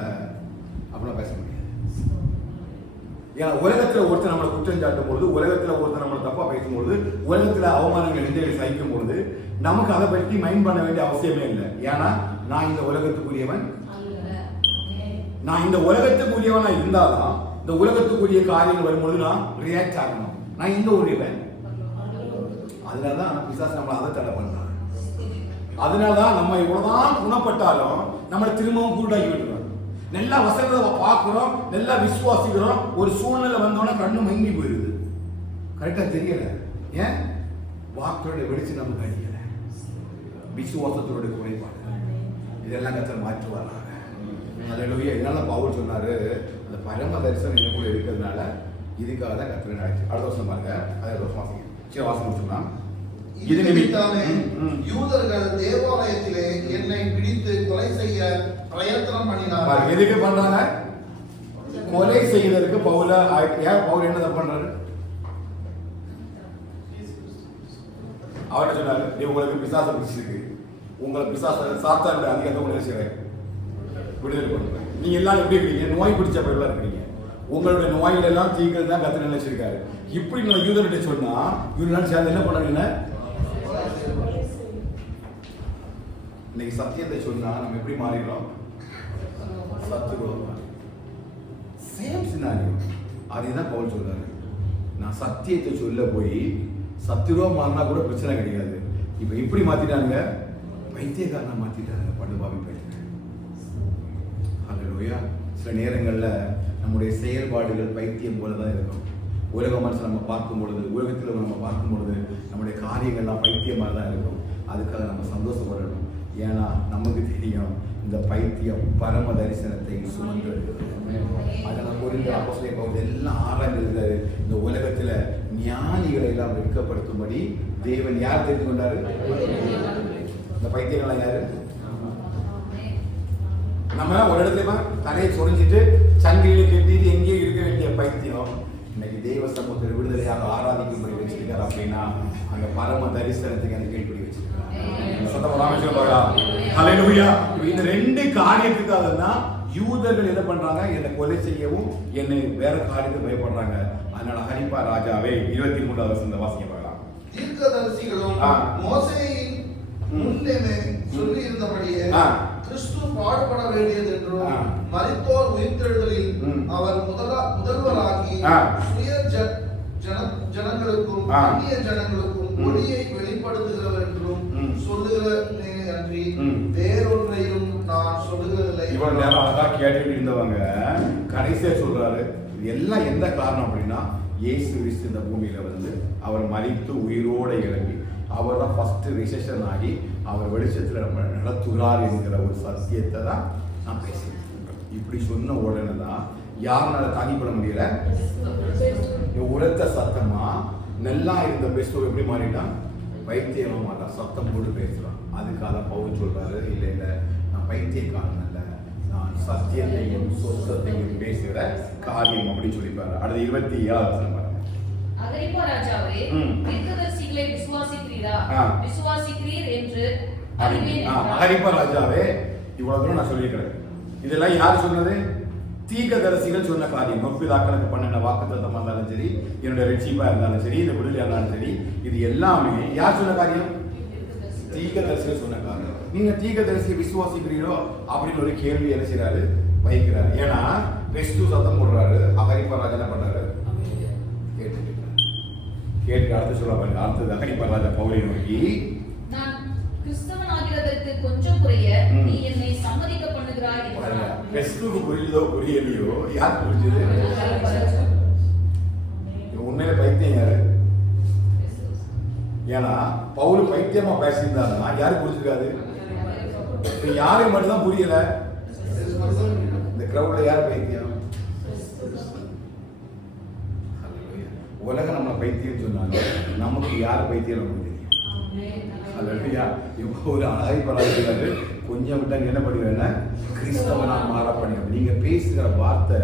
அப்படிலாம் பேச முடியாது. ஏன்னா உலகத்துல ஒருத்தர் நம்மளை குற்றம் சாட்டும் பொழுது, உலகத்துல ஒருத்தர் நம்மளை தப்பா பேசும்பொழுது, உலகத்துல அவமானங்கள் நிந்தைகளை சகிக்கும் பொழுது நமக்கு அதை பற்றி மைண்ட் பண்ண வேண்டிய அவசியமே இல்லை. ஏன்னா நான் இந்த உலகத்துக்குரியவன், நான் இந்த உலகத்துக்குரியவனா இருந்தாதான் இந்த உலகத்துக்குரிய காரியங்கள் வரும்பொழுது நான் ரியாக்ட் ஆகணும். நான் இந்த உரியவன். அதனாலதான் பிசாசு நம்மளை அதை தடை பண்றாங்க. அதனாலதான் நம்ம இவ்வளவுதான் குணப்பட்டாலும் நம்மளை திரும்பவும் கூட்டாக்கி விட்டுறோம். நல்லா வசனத்தை பார்க்கிறோம், நல்லா விசுவாசிக்கிறோம், ஒரு சூழ்நிலை வந்தோன்னா கண்ணு மங்கி போயிருது. கரெக்டா தெரியல. ஏன்? வாக்குடைய வெளிச்சு நமக்கு அடிக்கல, விசுவாசத்தோட குறைபாடு. இதெல்லாம் கத்தர் மாற்றுவாராங்க. அதனுடைய என்னால பவுல் சொன்னாரு, அந்த பரம தரிசனம் என்ன கூட இருக்கிறதுனால இதுக்காக தான் கத்தர் நடக்குது. அடுத்த வருஷம் பாருங்க, அதை வருஷம் வாசிங்க. சரி வாசம் சொன்னா, இது நிமித்தாமே யூதர்கள் தேவாலயத்திலே என்னை பிடித்து கொலை செய்ய பிரயத்தனம் பண்ணினார்கள். எதுக்கு பண்றாங்க? கொலை செய்வதற்கு பவுல பவுல் என்ன பண்றாரு? அவர்கிட்ட சொன்னாரு, உங்களுக்கு பிசாசம் பிடிச்சிருக்கு, உங்களை பிசாச சாத்தானுடைய அதிகாரத்தை உங்களை செய்யறேன் விடுதலை பண்ணுறேன். நீங்க எல்லாம் எப்படி இருக்கீங்க? நோய் பிடிச்ச பயிரெல்லாம் இருக்கிறீங்க. உங்களுடைய நோய்கள் எல்லாம் தீங்கிறது தான் கத்து நினைச்சிருக்காரு. இப்படி நான் யூதர்கிட்ட சொன்னா யூதர்கள் சேர்ந்து என்ன பண்ணாங்க? இன்னைக்கு சத்தியத்தை சொன்னா நம்ம எப்படி மாறிடுறோம்? சத்துருவம். Same scenario. அதேதான் பவுல் சொல்றாரு. நான் சத்தியத்தை சொல்ல போய் சத்துருவா மாறினா கூட பிரச்சனை கிடையாது. இப்ப இப்படி மாத்திட்டாங்க, பைத்தியக்காரனா மாத்திட்டாங்க, படுபாவி பைத்தியம். ஹல்லேலூயா. சில நேரங்கள்ல நம்முடைய செயல்பாடுகள் பைத்தியம் போலதான் இருக்கும். உலக மனுஷன் நம்ம பார்க்கும் பொழுது, உலகத்தில் நம்ம பார்க்கும் பொழுது நம்முடைய காரியங்கள்லாம் பைத்தியம் மாதிரி தான் இருக்கும். அதுக்காக நம்ம சந்தோஷப்படணும். ஏன்னா நமக்கு தெரியும் இந்த பைத்தியம் பரம தரிசனத்தை சுமந்து அதெல்லாம் புரிந்து அப்போஸ்தலர் பவுல் எல்லாம் ஆரம்பித்தாரு. இந்த உலகத்துல ஞானிகளை எல்லாம் வெட்கப்படுத்தும்படி தேவன் யார் தெரிந்து கொண்டாரு? இந்த பைத்தியங்கள்லாம் யாரு? நம்ம ஒரு இடத்துல தலையை சொரிஞ்சிட்டு சங்கிலியை கட்டிட்டு எங்கேயோ இருக்க வேண்டிய பைத்தியம் இன்னைக்கு தேவ சமூகத்தில் விடுதலையாக ஆராதிக்கும்படி வச்சிருக்காரு. அப்படின்னா அந்த பரம தரிசனத்துக்கு அந்த கீழ்ப்படி வச்சிருக்காரு. இந்த ரெண்டு காரியத்துக்காக தான் யூதர்கள் என்ன பண்றாங்க? என்னை கொலை செய்யவும் என்னை வேற காரியத்துக்கு பயப்படுறாங்க. அதனால அகிரிப்பா ராஜாவே 23வது வசனத்தை வாசிக்க பார்க்கலாம். தீர்க்கதரிசிகளும் மோசேயின் முன்னே சொல்லி இருந்தபடியே கிறிஸ்து பாடுபட வேண்டியது என்றும் மரித்தோர் உயிர்த்தெழுதலில் அவர் முதல்வராகி சுய ஜனங்களுக்கும் அந்நிய ஜனங்களுக்கும் ஒளியை வெளிப்படுத்துகிறவர் என்றும் சொல்லுகிறேனே அன்றி வேறொன்றையும் நான் சொல்லுகிறதில்லை. இவ்வளவு நேரம் அழகா கேட்டுட்டு இருந்தவங்க கடைசியா சொல்றாரு, எல்லாம் எந்த காரணம் அப்படின்னா இயேசு கிறிஸ்து இந்த பூமியில வந்து அவர் மரித்து உயிரோட எழும்பி அவர் தான் ஃபர்ஸ்ட் ரிசெஷன் ஆகி அவர் வெளிச்சத்தில் நம்ம நடத்துகிறார் என்கிற ஒரு சத்தியத்தை தான் நான் பேசுகிறேன். இப்படி சொன்ன உடனே தான் யாருனால தாங்கி பண்ண முடியல? உரத்த சத்தமா நல்லா இருந்த பெஸ்டோ எப்படி மாறிட்டான்? பைத்தியமா மாட்டான், சத்தம் போட்டு பேசுறான். அதுக்காக பவுல் சொல்றாரு, இல்லை இல்லை நான் பைத்தியக்காரன் அல்ல, நான் சத்தியத்தையும் சொத்தத்தையும் பேசுகிற காரியம் அப்படின்னு சொல்லிப்பாரு. அடுத்து 27வது வசனம் பாருங்க. அகிரிப்பா ராஜாவே, தீர்க்கதரிசிகளை விசுவாசிக்கிறீரா? விசுவாசிக்கிறீர் என்று அறிவேன். அகிரிப்பா ராஜாவே, இவ்வளவு தூரம் நான் சொல்லியிருக்கிறேன். இதெல்லாம் யார் சொன்னது? தீர்க்கதரிசிகள் சொன்ன காரியம். முற்பிதாக்களுக்கு பண்ணின வாக்குத்தத்தமா இருந்தாலும் சரி, என்னுடைய ரட்சிப்பா இருந்தாலும் சரி, இந்த விடுதலையா இருந்தாலும் சரி, இது எல்லாமே யார் சொன்ன காரியம்? தீர்க்கதரிசிகள் சொன்ன காரியம். நீங்க தீர்க்கதரிசியை விசுவாசிக்கிறீரோ அப்படின்னு ஒரு கேள்வி என்ன செய்யறாரு? வைக்கிறாரு. ஏன்னா பெஸ்டு சத்தம் போடுறாரு. அகிரிப்பா ராஜா என்ன பண்றாரு? கேட்டு அடுத்து சொல்ல பாருங்க. அடுத்தது அகிரிப்பா ராஜா பவுலை நோக்கி, நான் கிறிஸ்தவனாகிறதற்கு கொஞ்சம் குறைய நீ என்னை சம்மதிக்க பண்ணுகிறாய் என்றார். பெஸ்டுக்கு புரியுதோ புரியலையோ, யார் புரிஞ்சது? உண்மையில பைத்தியம் யாரு? ஏன்னா பவுல் பைத்தியமா பேசியிருந்தாருன்னா யாரு புரிஞ்சுக்காது? யாருக்கு மட்டும்தான் புரியல? இந்த கிரௌட்ல யார் பைத்தியம்? உலகம் நம்ம பைத்தியம் சொன்னாலும் நமக்கு யார் பைத்தியம் நமக்கு தெரியும். அல்லையா? இப்போ ஒரு அழகைப்படாது கொஞ்சம் விட்டாங்க என்ன பண்ணுவேன்னா கிறிஸ்தவனா மாறப்பண்ணி. நீங்க பேசுகிற வார்த்தை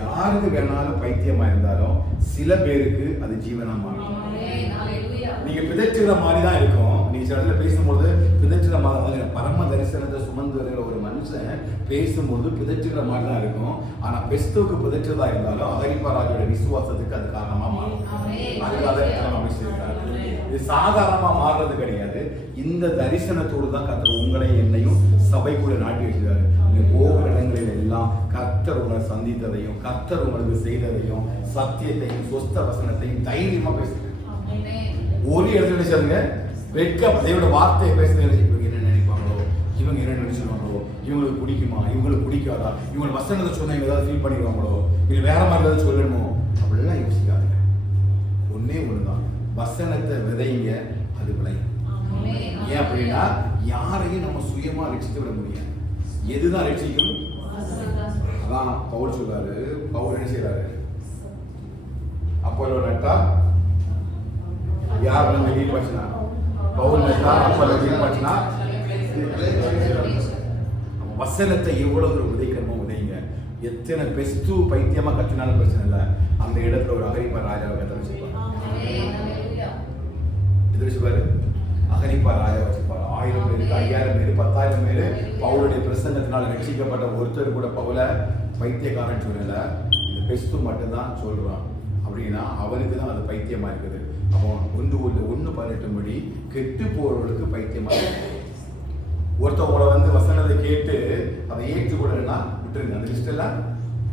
யாருக்கு வேணாலும் பைத்தியமா இருந்தாலும் சில பேருக்கு அது ஜீவனா மாறும். நீங்க பிதற்றுகிற மாதிரி தான் இருக்கும். நீங்க சில இடத்துல பேசும்போது பிதற்றுகிற மாதிரி, பரம தரிசனத்தை சுமந்து வருகிற ஒரு மனுஷன் பேசும்போது பிதற்றுகிற மாதிரி தான் இருக்கும். ஆனா பெஸ்துக்கு பிதற்றுதா இருந்தாலும் அகிரிப்பா ராஜாவோட விசுவாசத்துக்கு அது காரணமா மாறும். அதுக்காக அமைச்சிருக்காரு. இது சாதாரணமா மாறுறது கிடையாது. இந்த தரிசனத்தோடு தான் கர்த்தர் உங்களை என்னையும் சபைக்குள்ள நாட்டி வச்சிருக்காரு. நீங்க போகிற இடங்களில் எல்லாம் கர்த்தர் உங்களை சந்தித்ததையும் கர்த்தர் உங்களுக்கு செய்ததையும் சத்தியத்தையும் சொஸ்த வசனத்தையும் தைரியமா பேசுங்க. ஒரு இடத்துல சொல்லுங்க, வெட்கம் தேவனோட வார்த்தையை பேசுறது. இவங்க என்ன நினைப்பாங்களோ, இவங்க என்ன நினைச்சிருவாங்களோ, இவங்களுக்கு பிடிக்குமா, இவங்களுக்கு பிடிக்காதா, இவங்க வசனத்தை சொன்னா ஏதாவது ஃபீல் பண்ணிடுவாங்களோ, இல்லை வேற மாதிரி ஏதாவது சொல்லணுமோ, அப்படிலாம் யோசிக்காதுங்க. ஒன்னே ஒண்ணுதான், வசனத்தை விதைங்க, அது விளையும். ஏன் அப்படின்னா யாரையும் நம்ம சுயமா ரட்சித்து விட முடியாது. எதுதான் ரட்சிக்கும்? அதான் பவுல் சொல்றாரு. பவுல் என்ன செய்யறாரு? அப்போலோ நட்டா யார் வெளியே போச்சுனா வசனத்தை எவ்வளவு ஒரு உதைக்கணுமோ உதைங்க. எத்தனை பெஸ்ட் பைத்தியமா கத்தினாலும் பிரச்சனை இல்லை. அந்த இடத்துல ஒரு அகரிப்பா ராஜாவை கத்த வச்சிருப்பாரு. இது வச்சுப்பாரு, அகரிப்பா ராஜா வச்சிருப்பாரு. 1000 பேருக்கு 5000 பேர் 10,000 பேர் பவுலுடைய பிரசங்கத்தினால் ரட்சிக்கப்பட்ட ஒருத்தர் கூட பவுல பைத்தியக்காரன் சொல்லல. இது பெஸ்ட் மட்டும்தான் சொல்றான் அப்படின்னா அவனுக்கு தான் அது பைத்தியமா இருக்குது. அவன் 1:18 படி கெட்டு போறவர்களுக்கு பைத்தியமா இருக்கு. ஒருத்தவங்கள வந்து வசனத்தை கேட்டு அதை ஏற்றுக்கொள்ளலைன்னா விட்டுருங்க. அந்த லிஸ்ட் எல்லாம்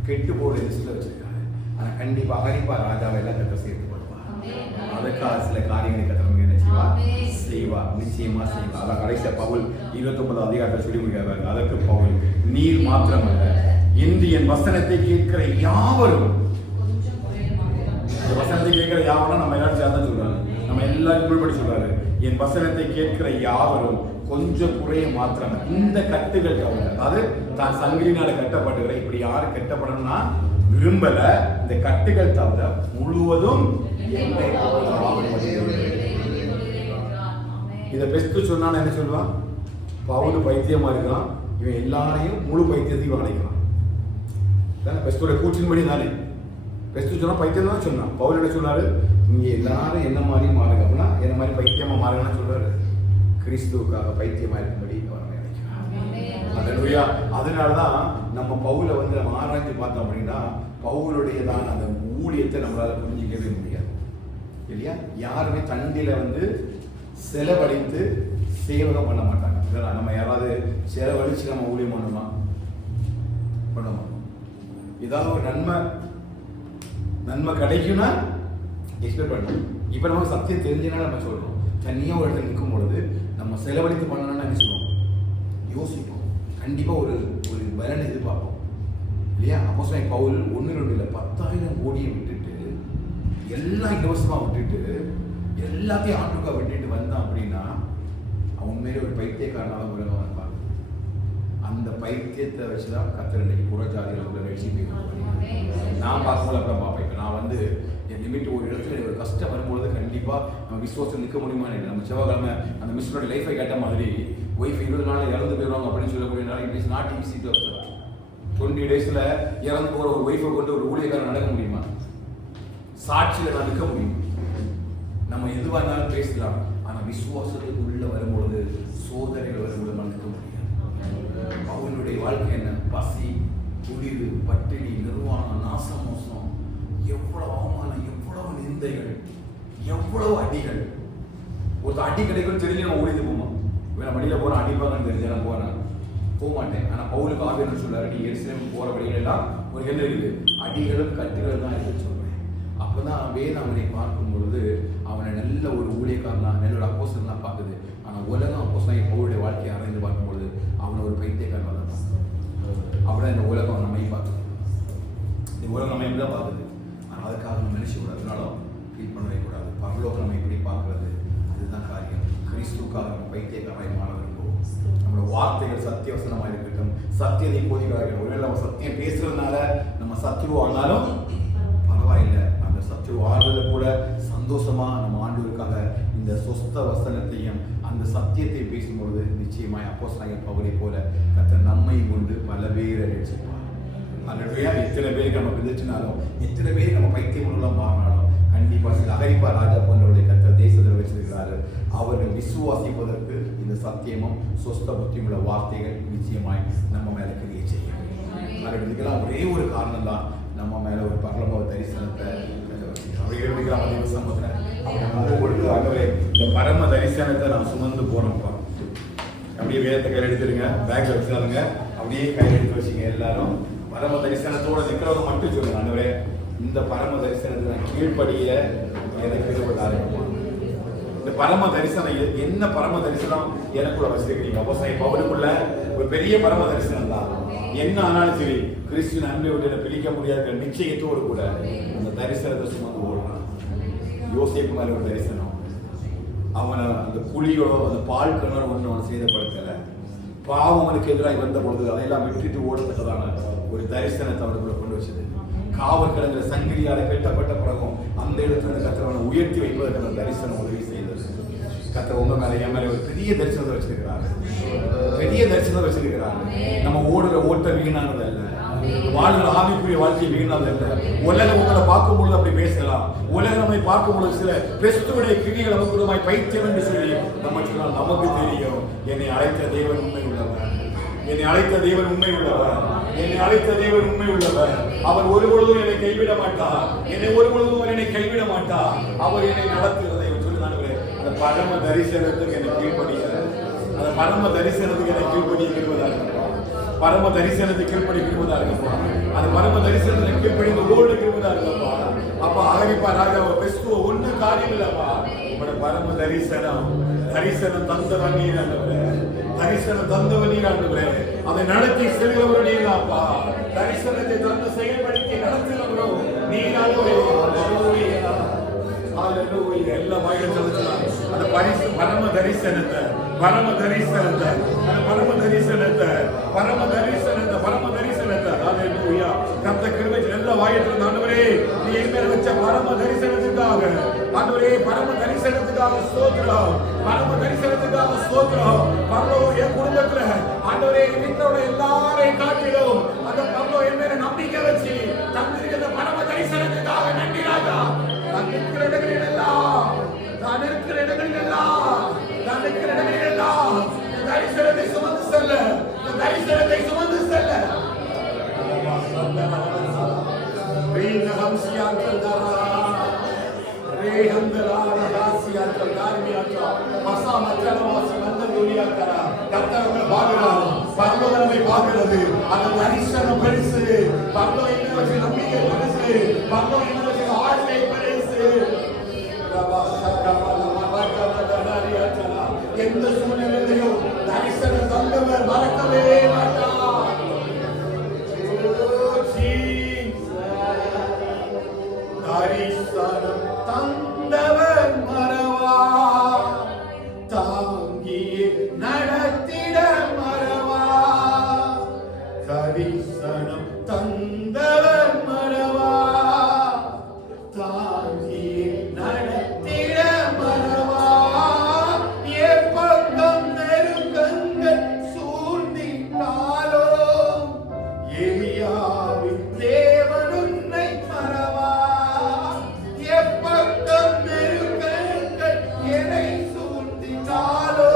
கெட்டு போற லிஸ்ட்ல வச்சிருக்காங்க. ஆனா கண்டிப்பா அகரிப்பா ராஜாவை எல்லாம் கட்ட சேர்த்து போடுவார். அதுக்காக சில காரியங்களை கட்டணும் என்ன செய்வா நிச்சயமா செய்வா. அதான் கடைசியா பவுல் 29 அதிகாரத்தை சொல்லி முடியாது. அதற்கு பவுல் நீர் மாத்திரமல்ல என் வசனத்தை கேட்கிற யாவரும், வசனத்தை கேட்கிற யாவரும் நம்ம எல்லாரும் சேர்ந்து சொல்றாரு. நம்ம எல்லாரும் படி சொல்றாரு, என் வசனத்தை கேட்கிற யாவரும் கொஞ்சம் குறைய மாத்திரம் இந்த கட்டுகள் தவிர, அதாவது தான் சங்கிலினால கட்டப்படுகிற இப்படி யாரு கட்டப்படணும்னா விரும்பல, இந்த கட்டுகள் தவிர முழுவதும் இதை பெஸ்ட் சொன்னா என்ன சொல்லுவான்? பவுல் பைத்தியமா இருக்கலாம், இவன் எல்லாரையும் முழு பைத்தியத்தையும் அழைக்கலாம். பெஸ்டோட கூற்றின்படி தானே பெஸ்ட் சொன்னா பைத்தியம் தான் சொன்னான். பவுல் என்ன சொன்னாரு? நீங்க எல்லாரும் என்ன மாதிரி மாறுங்க அப்படின்னா என்ன மாதிரி பைத்தியமா மாறுங்கன்னு சொல்றாரு. கிறிஸ்துவுக்காக பைத்தியமா இருக்கும்படி அவர் நினைக்கிறார். அதனாலதான் நம்ம பவுலை வந்து நம்ம ஆராய்ச்சி பார்த்தோம் அப்படின்னா பவுலுடைய தான் அந்த ஊழியத்தை நம்மளால புரிஞ்சிக்கவே முடியாது இல்லையா? யாருமே தண்டில வந்து செலவழித்து சேவகம் பண்ண மாட்டாங்க. நம்ம யாராவது செலவழிச்சு நம்ம ஊழியம் பண்ணுமா? பண்ண மாட்டோம். ஏதாவது ஒரு நன்மை கிடைக்கும்னா எக்ஸ்பெக்ட் பண்ணணும். இப்ப நமக்கு சத்தியம் தெரிஞ்சதுனால நம்ம சொல்றோம். தனியா ஒரு இடத்துல நிற்கும் பொழுது நம்ம செலவழித்து பண்ணணும்னு நினைச்சுக்கோம், யோசிப்போம், கண்டிப்பா ஒரு பலனை எதிர்பார்ப்போம் இல்லையா? அப்போஸ்தலன் பவுல் 1-2 இல்லை 10,000 கோடியை விட்டுட்டு எல்லாம் இலவசமா விட்டுட்டு எல்லாத்தையும் ஆண்டுக்கா விட்டுட்டு வந்தான் அப்படின்னா அவன் மேலே ஒரு பைத்தியக்காரனாக உலகம் இருப்பாங்க. அந்த பைத்தியத்தை வச்சுதான் கர்த்தர் இன்னைக்கு புறஜாதிகளுக்குள்ள ரட்சிப்பை நான் பார்க்கும்போது அப்புறம் பார்ப்பேன். இப்போ நான் வந்து என் லிமிட் ஒரு இடத்துல ஒரு கஷ்டம் வரும்பொழுது கண்டிப்பா நம்ம விசுவாசம் நிற்க முடியுமா? நம்ம செவ்வாய்க்கிழமை அந்த மிஸ்ஸோட லைஃபை கேட்ட மாதிரி ஒய்ஃப் 20 நாள் இறந்து போயிடுவாங்க அப்படின்னு சொல்லக்கூடிய it is not easy to observe. 20 daysல இறந்து போற ஒரு ஒய்ஃபை கொண்டு ஒரு ஊழியக்காரன் நடக்க முடியுமா? சாட்சியில நான் நிற்க முடியும். நம்ம எதுவாக இருந்தாலும் பேசலாம். ஆனா விசுவாசத்துக்கு உள்ள வரும்பொழுது சோதனைகள் வரும்பொழுது நம்ம நிற்க முடியாது. அவனுடைய வாழ்க்கை என்ன? பசி, குளிர், பட்டினி, நிர்வாணம், நாசம், மோசம், எவ்வளவு அவமானம், எவ்வளவு நிந்தைகள், எவ்வளவு அடிகள். ஒரு அடி கிடைக்கும் தெரிஞ்சு நம்ம ஓடிட்டு போமா? வேற வழியில போறோம் அடிப்பாங்கன்னு தெரிஞ்சு நான் போக மாட்டேன். ஆனா பவுலுக்கு ஆவியானவர் சொல்றாரு, நீ எருசலேம் போற வழிகளெல்லாம் ஒரு என்ன இருக்குது? அடிகளும் கட்டுகளும் தான் இருக்குன்னு சொல்றேன். அப்பதான் வேதம் அவனை பார்க்கும் பொழுது அவனை நல்ல ஒரு ஊழியக்காரனா நல்ல ஒரு அப்போஸ்தலனா பார்க்குது. ஆனா உலகம் அப்போஸ்தலன் பவுலுடைய வாழ்க்கையை ஆராய்ந்து பார்க்கும்பொழுது அவனை ஒரு பைத்தியக்காரனா தான் பார்க்குது. அப்படிதான் இந்த உலகம் நம்மை பார்க்குது. இந்த உலகம் நம்ம எப்படி தான் பார்க்குது. ஆனால் அதுக்காக நம்ம நினைச்சக்கூடாது, அதனாலும் ஃபீல் பண்ணவே கூடாது. பரலோகம் நம்ம எப்படி பார்க்கறது, அதுதான் காரியம். கிறிஸ்துக்காக நம்ம பைத்தியக்காரமாய் மாற விரும்புவோம். நம்மளோட வார்த்தைகள் சத்திய வசனமாக இருக்கட்டும், சத்தியத்தை போதிக்கிறார்கள். ஒருவேளை நம்ம சத்தியம் பேசுறதுனால நம்ம சத்ரு ஆனாலும் பரவாயில்லை. அந்த சத்ரு ஆறுதல கூட சந்தோஷமா நம்ம ஆண்டவருக்காக இந்த சொஸ்த வசனத்தையும் அந்த சத்தியத்தை பேசும்பொழுது நிச்சயமாய் அப்போஸ்தலன் பவுலை போல கர்த்தர் நம்மை கொண்டு பல பேரை ரட்சிப்பார். அல்லேலூயா. எத்தனை பேருக்கு நம்ம விதிச்சினாலும், எத்தனை பேருக்கு நம்ம பைத்தியம் உள்ள மாறினாலும் கண்டிப்பா சில அகரிப்பா ராஜா போன்றவருடைய கர்த்தர் தேசத்தில் வச்சிருக்கிறாரு. அவர்கள் விசுவாசிப்பதற்கு இந்த சத்தியமும் சொஸ்த புத்தியுள்ள வார்த்தைகள் நிச்சயமாய் நம்ம மேல கிரியை செய்யும். இதுக்கெல்லாம் ஒரே ஒரு காரணம் தான், நம்ம மேல ஒரு பரலோக தரிசனத்தை இந்த பரம தரிசனத்தை நான் சுமந்து போனோம்ப்பா. அப்படியே வேதத்தை கையில் எடுத்துருங்க, பேக்ல வச்சுருங்க, அப்படியே கையில் எடுத்து வச்சுங்க. எல்லாரும் பரம தரிசனத்தோட நிற்கிறவங்க மட்டும் சொல்லுங்க, ஆண்டவரே இந்த பரம தரிசனத்தை நான் கீழ்ப்படியில எனக்கு ஈடுபடாது. இந்த பரம தரிசனம் என்ன பரம தரிசனம் எனக்குள்ள வச்சிருக்கீங்க? அப்போஸ்தலன் பவுலுக்குள்ள ஒரு பெரிய பரம தரிசனம் தான். என்ன ஆனாலும் சரி கிறிஸ்துவின் அன்பை விட்டு பிரிக்க முடியாத நிச்சயத்தோடு கூட அந்த தரிசனத்தை சுமந்து ஓடுறான். யோசேப்பு மேல ஒரு தரிசனம், அவனை அந்த புலிகளோ அந்த பால் கிணறோ ஒன்று அவனை சேதப்படுத்தலை. பாவம் அவனுக்கு எதிராக வந்த பொழுது அதையெல்லாம் விட்டுட்டு ஓடத்தக்கதான ஒரு தரிசனத்தை அவனுக்குள்ள கொண்டு வச்சது. காவல் கிடங்கிற சங்கிலியால கட்டப்பட்ட பிறகும் அந்த இடத்துல கர்த்தர் அவனை உயர்த்தி வைப்பதற்கான தரிசனம் உதவி செய்தது. கர்த்தர் உங்க மேல என் மேல ஒரு பெரிய தரிசனத்தை வச்சிருக்கிறாரு. பெரிய தரிசனத்தை வச்சிருக்கிறாரு. நம்ம ஓடுற ஓட்ட வீணானது அல்ல, வாழ்கிற ஆவிக்குரிய வாழ்க்கை வீணானது அல்ல. உலகம் உங்களை பார்க்கும் பொழுது அப்படி பேசலாம். உலகம் நம்மை பார்க்கும் பொழுது சில பெஸ்டுடைய கிரிகள் நமக்கு பைத்தியம் என்று சொல்லி நம்ம சொன்னால் நமக்கு தெரியும் என்னை அழைத்த தேவன் உண்மை உள்ளவர், என்னை அழைத்த தேவன் உண்மை உள்ளவர், என்னை அழைத்த தேவன் உண்மை உள்ளவர். அவர் ஒருபொழுதும் என்னை கைவிட மாட்டார், என்னை ஒருபொழுதும் என்னை கைவிட மாட்டார். அவர் என்னை நடத்துகிறதை சொல்லி நான் அந்த பரம தரிசனத்துக்கு என்னை கீழ்படிய, அந்த பரம தரிசனத்துக்கு என்னை கீழ்படியாக பரம தரிசனத்துக்கு கீழ்படிக்கிறதா அந்த பரம தரிசனத்துக்கு கீழ்படிந்து ஓடு இருக்கிறதா இருக்கப்பா. அப்ப அகரிப்பா ராஜாவை பெஸ்டுவ ஒண்ணு காரியம் இல்லப்பா. உங்களோட பரம தரிசனம், தரிசனம் தந்தவன் நீர் ஆண்டவரே, தரிசனம் தந்தவன் நீர் ஆண்டவரே. அதை நடத்தி செல்கிறவரு நீதாப்பா. தரிசனத்தை தந்து செயல்படுத்தி நடத்துகிறவரோ நீர் ஆண்டவரே. எல்லாம் வாயிலும் சொல்லுறாங்க அந்த பரிசு பரம தரிசனத்தை, பரம தரிசனத்தை, அந்த பரம தரிசனத்தை, பரம தரிசனத்தை, பரம தரிசனத்தை. ஹல்லேலூயா. கர்த்தர் கிருபை எல்லா வாயிலும் ஆண்டவரே நீ என் மேல் வச்ச பரம தரிசனத்துக்காக ஆண்டவரே, பரம தரிசனத்துக்காக ஸ்தோத்திரம், பரம தரிசனத்துக்காக ஸ்தோத்திரம். பரலோக என் குடும்பத்துல ஆண்டவரே வீட்டோட எல்லாரையும் காட்டிலும் அந்த பரலோக என் மேல நம்பிக்கை வச்சு தந்திருக்கிற பரம தரிசனத்துக்காக நன்றி ராஜா. நான் இருக்கிற இடங்களில் எல்லாம், நான் இருக்கிற இடங்களில் எல்லாம், நான் இருக்கிற இடங்களில் எல்லாம் தரிசனத்தை சுமந்து செல்ல, தரிசனத்தை சுமந்து செல்ல. பார்க்கிறது அந்த தரிசனம் பெருசு, நம்பிக்கை பெருசு, ஆழ்வை பெருசு. எந்த சூழ்நிலையிலையும் தரிசனம் தந்தவர் மறக்கவே மாட்டார். தரிசனம் தந்தவர் மறவா, தாங்கி நடத்திட மறவா. தரிசனம் தந்தவர் மறவா, தாங்கி நடத்திட மறவா. எப்பக்கம் நெருக்கங்கள் சூழ்ந்திட்டாலோ எலியாவின் தேவன் உன்னை மறவா. எப்பக்கம் நெருக்கங்கள் என்னை சூழ்ந்திட்டாலோ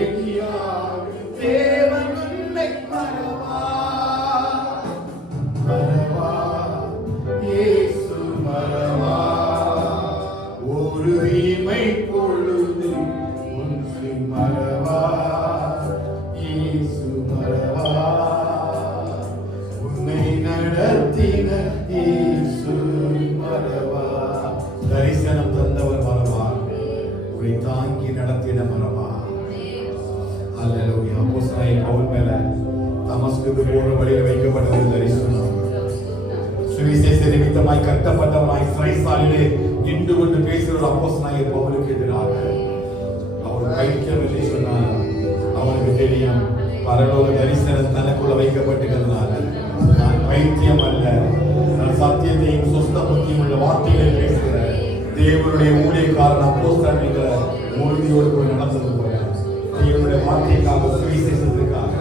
எலியாவின் தேவன் உன்னை மறவா. மறவா இயேசு மறவா, ஒரு இமை பொழுது உன்னை மறவா. இயேசு மறவா, உன்னை நடத்தின இயேசு மறவா. தரிசனம் தந்தவர் மறவா, உன்னை தாங்கி நடத்தின மறவா. அல்லேலூயா. அப்போஸ்தலனாகிய பவுல் மேல தமஸ்குக்கு போற வழியில் வைக்கப்பட்ட ஒரு தரிசனம். சுவிசேஷ நிமித்தமாய் கட்டப்பட்டவனாய் சிறைசாலையிலே நின்று கொண்டு பேசுகிற அப்போஸ்தலனாகிய பவுலுக்கு எதிராக அவர் பைத்தியம் என்று சொன்னார். அவனுக்கு தெரியும் பரலோக தரிசனம் தனக்குள்ள வைக்கப்பட்டிருக்கிறதுனால நான் பைத்தியம் அல்ல, நான் சத்தியத்தையும் சொந்த புத்தியும் உள்ள வார்த்தைகளை பேசுகிற தேவனுடைய ஊழியக்காரன் அப்போஸ்தலன் என்கிற உறுதியோடு கூட நடந்தது போல தேவனுடைய வார்த்தைக்காக சுவிசேஷத்திற்காக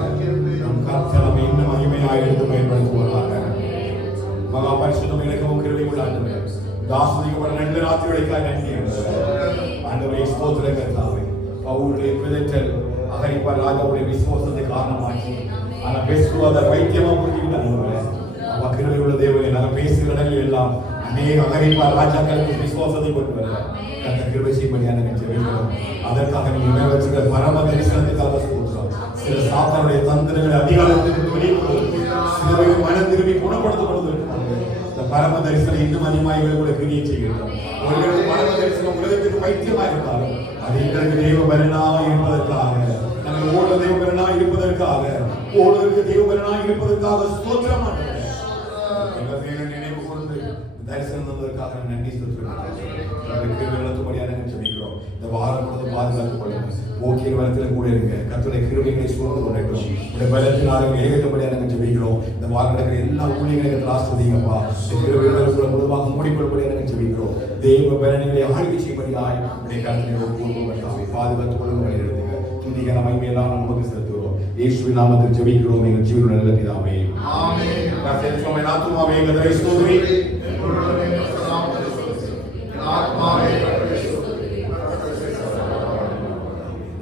நம் கர்த்தர் நம்மை இன்னும் மகிமையாக எடுத்து பயன்படுத்துவாராக. மகா பரிசுத்தம் இலக்கமும் கிருபை உள்ள ஆண்டவரே, தாசனிக்கப்பட்ட 2 ராத்திரிகளுக்காக நன்றி ஆண்டவரே. ஸ்தோத்திரம் கர்த்தாவே. பவுலுடைய பிதற்றல் அகரிப்பா ராஜாவுடைய விசுவாசத்தை காரணமாக்கி ஆனா பேசுவத வைத்தியமா புரிஞ்சுக்கிட்ட ஆண்டவரே. அப்பா கிருபை உள்ள தேவனே, நாங்கள் பேசுகிற இடங்கள் எல்லாம் அநேக அகரிப்பா ராஜாக்களுக்கு விசுவாசத்தை கொண்டு வர கர்த்தர் கிருபை செய்யும்படியாக நாங்கள் ஜெபிக்கிறோம். அதற்காக நீங்க வச்சுக்கிற பரம தரிசனத்துக்காக ஸ்தோத்திரம். சில சாத்தானுடைய தந்திரங்களை அதிகாரத்திற்கு வெளியே மனம் திரும்பி குணப்படுத்தப்படுவதற்கு இந்த பரம தரிசனம் இன்னும் அதிகமாக கூட கிரியை செய்கிறோம். ஒருவருக்கு பரம தரிசனம் உலகத்துக்கு பைத்தியமாக இருந்தாலும் அது எங்களுக்கு தெய்வபலனா இருப்பதற்காக, நாங்கள் ஓட தெய்வபலனா இருப்பதற்காக, ஓடுவதற்கு தெய்வபலனா இருப்பதற்காக ஸ்தோத்திரம் ஆண்டவரே. எங்கள் நினைவு கொண்டு தரிசனம் தந்ததற்காக நன்றி சொல்கிறோம். வளர்த்துபடியாக நாங்கள் ஜெபிக்கிறோம். இந்த வாரம் கொடுத்து பாதுகாத்துக் கொள்ளுங்க. போக்கிய வரத்தில் கூட இருங்க. கர்த்தருடைய கிருபைகளை சூழ்ந்து கொள்ளட்டும். இந்த பலத்தினால ஏகட்டபடியாக நாங்கள் ஜெபிக்கிறோம். இந்த வாரம் நடக்கிற எல்லா ஊழியர்களுக்கு ஆஸ்வதிங்கப்பா. இந்த கிருபைகளை முழுவதுமாக மூடிக்கொள்ளபடியாக நாங்கள் ஜெபிக்கிறோம். தெய்வ பலன்களை ஆழ்வி செய்யும்படியாய் உடைய கருத்தினை ஒப்புக்கொள்வோம். இயேசுவின் நாமத்தில் ஜெபிக்கிறோம் எங்கள் ஜீவனுள்ள நல்ல பிதாவே. ஆமென். கர்த்தர் சுவாமி ஆத்துமாவே கர்த்தரை ஸ்தோத்திரி.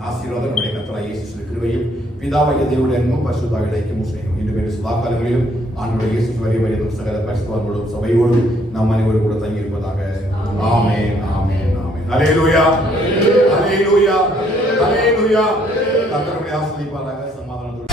ஆசீர்வாதம் நம்முடைய கர்த்தராகிய இயேசுவின் கிருபையும் பிதாவாகிய தேவனுடைய அன்பும் பரிசுத்த ஐக்கியமும் ஸ்நேகமும் இன்று வேறு சதா காலங்களிலும் ஆண்டவருடைய இயேசு வரைவரையும் சகல பரிசுத்தவான்களோடும் சபையோடும் நம் அனைவரும் கூட தங்கி இருப்பதாக. ஆமென் ஆமென் ஆமென். ஹல்லேலூயா ஹல்லேலூயா ஹல்லேலூயா. கர்த்தர் நம்மை ஆசீர்வதிப்பாராக. சமாதானத்தோடு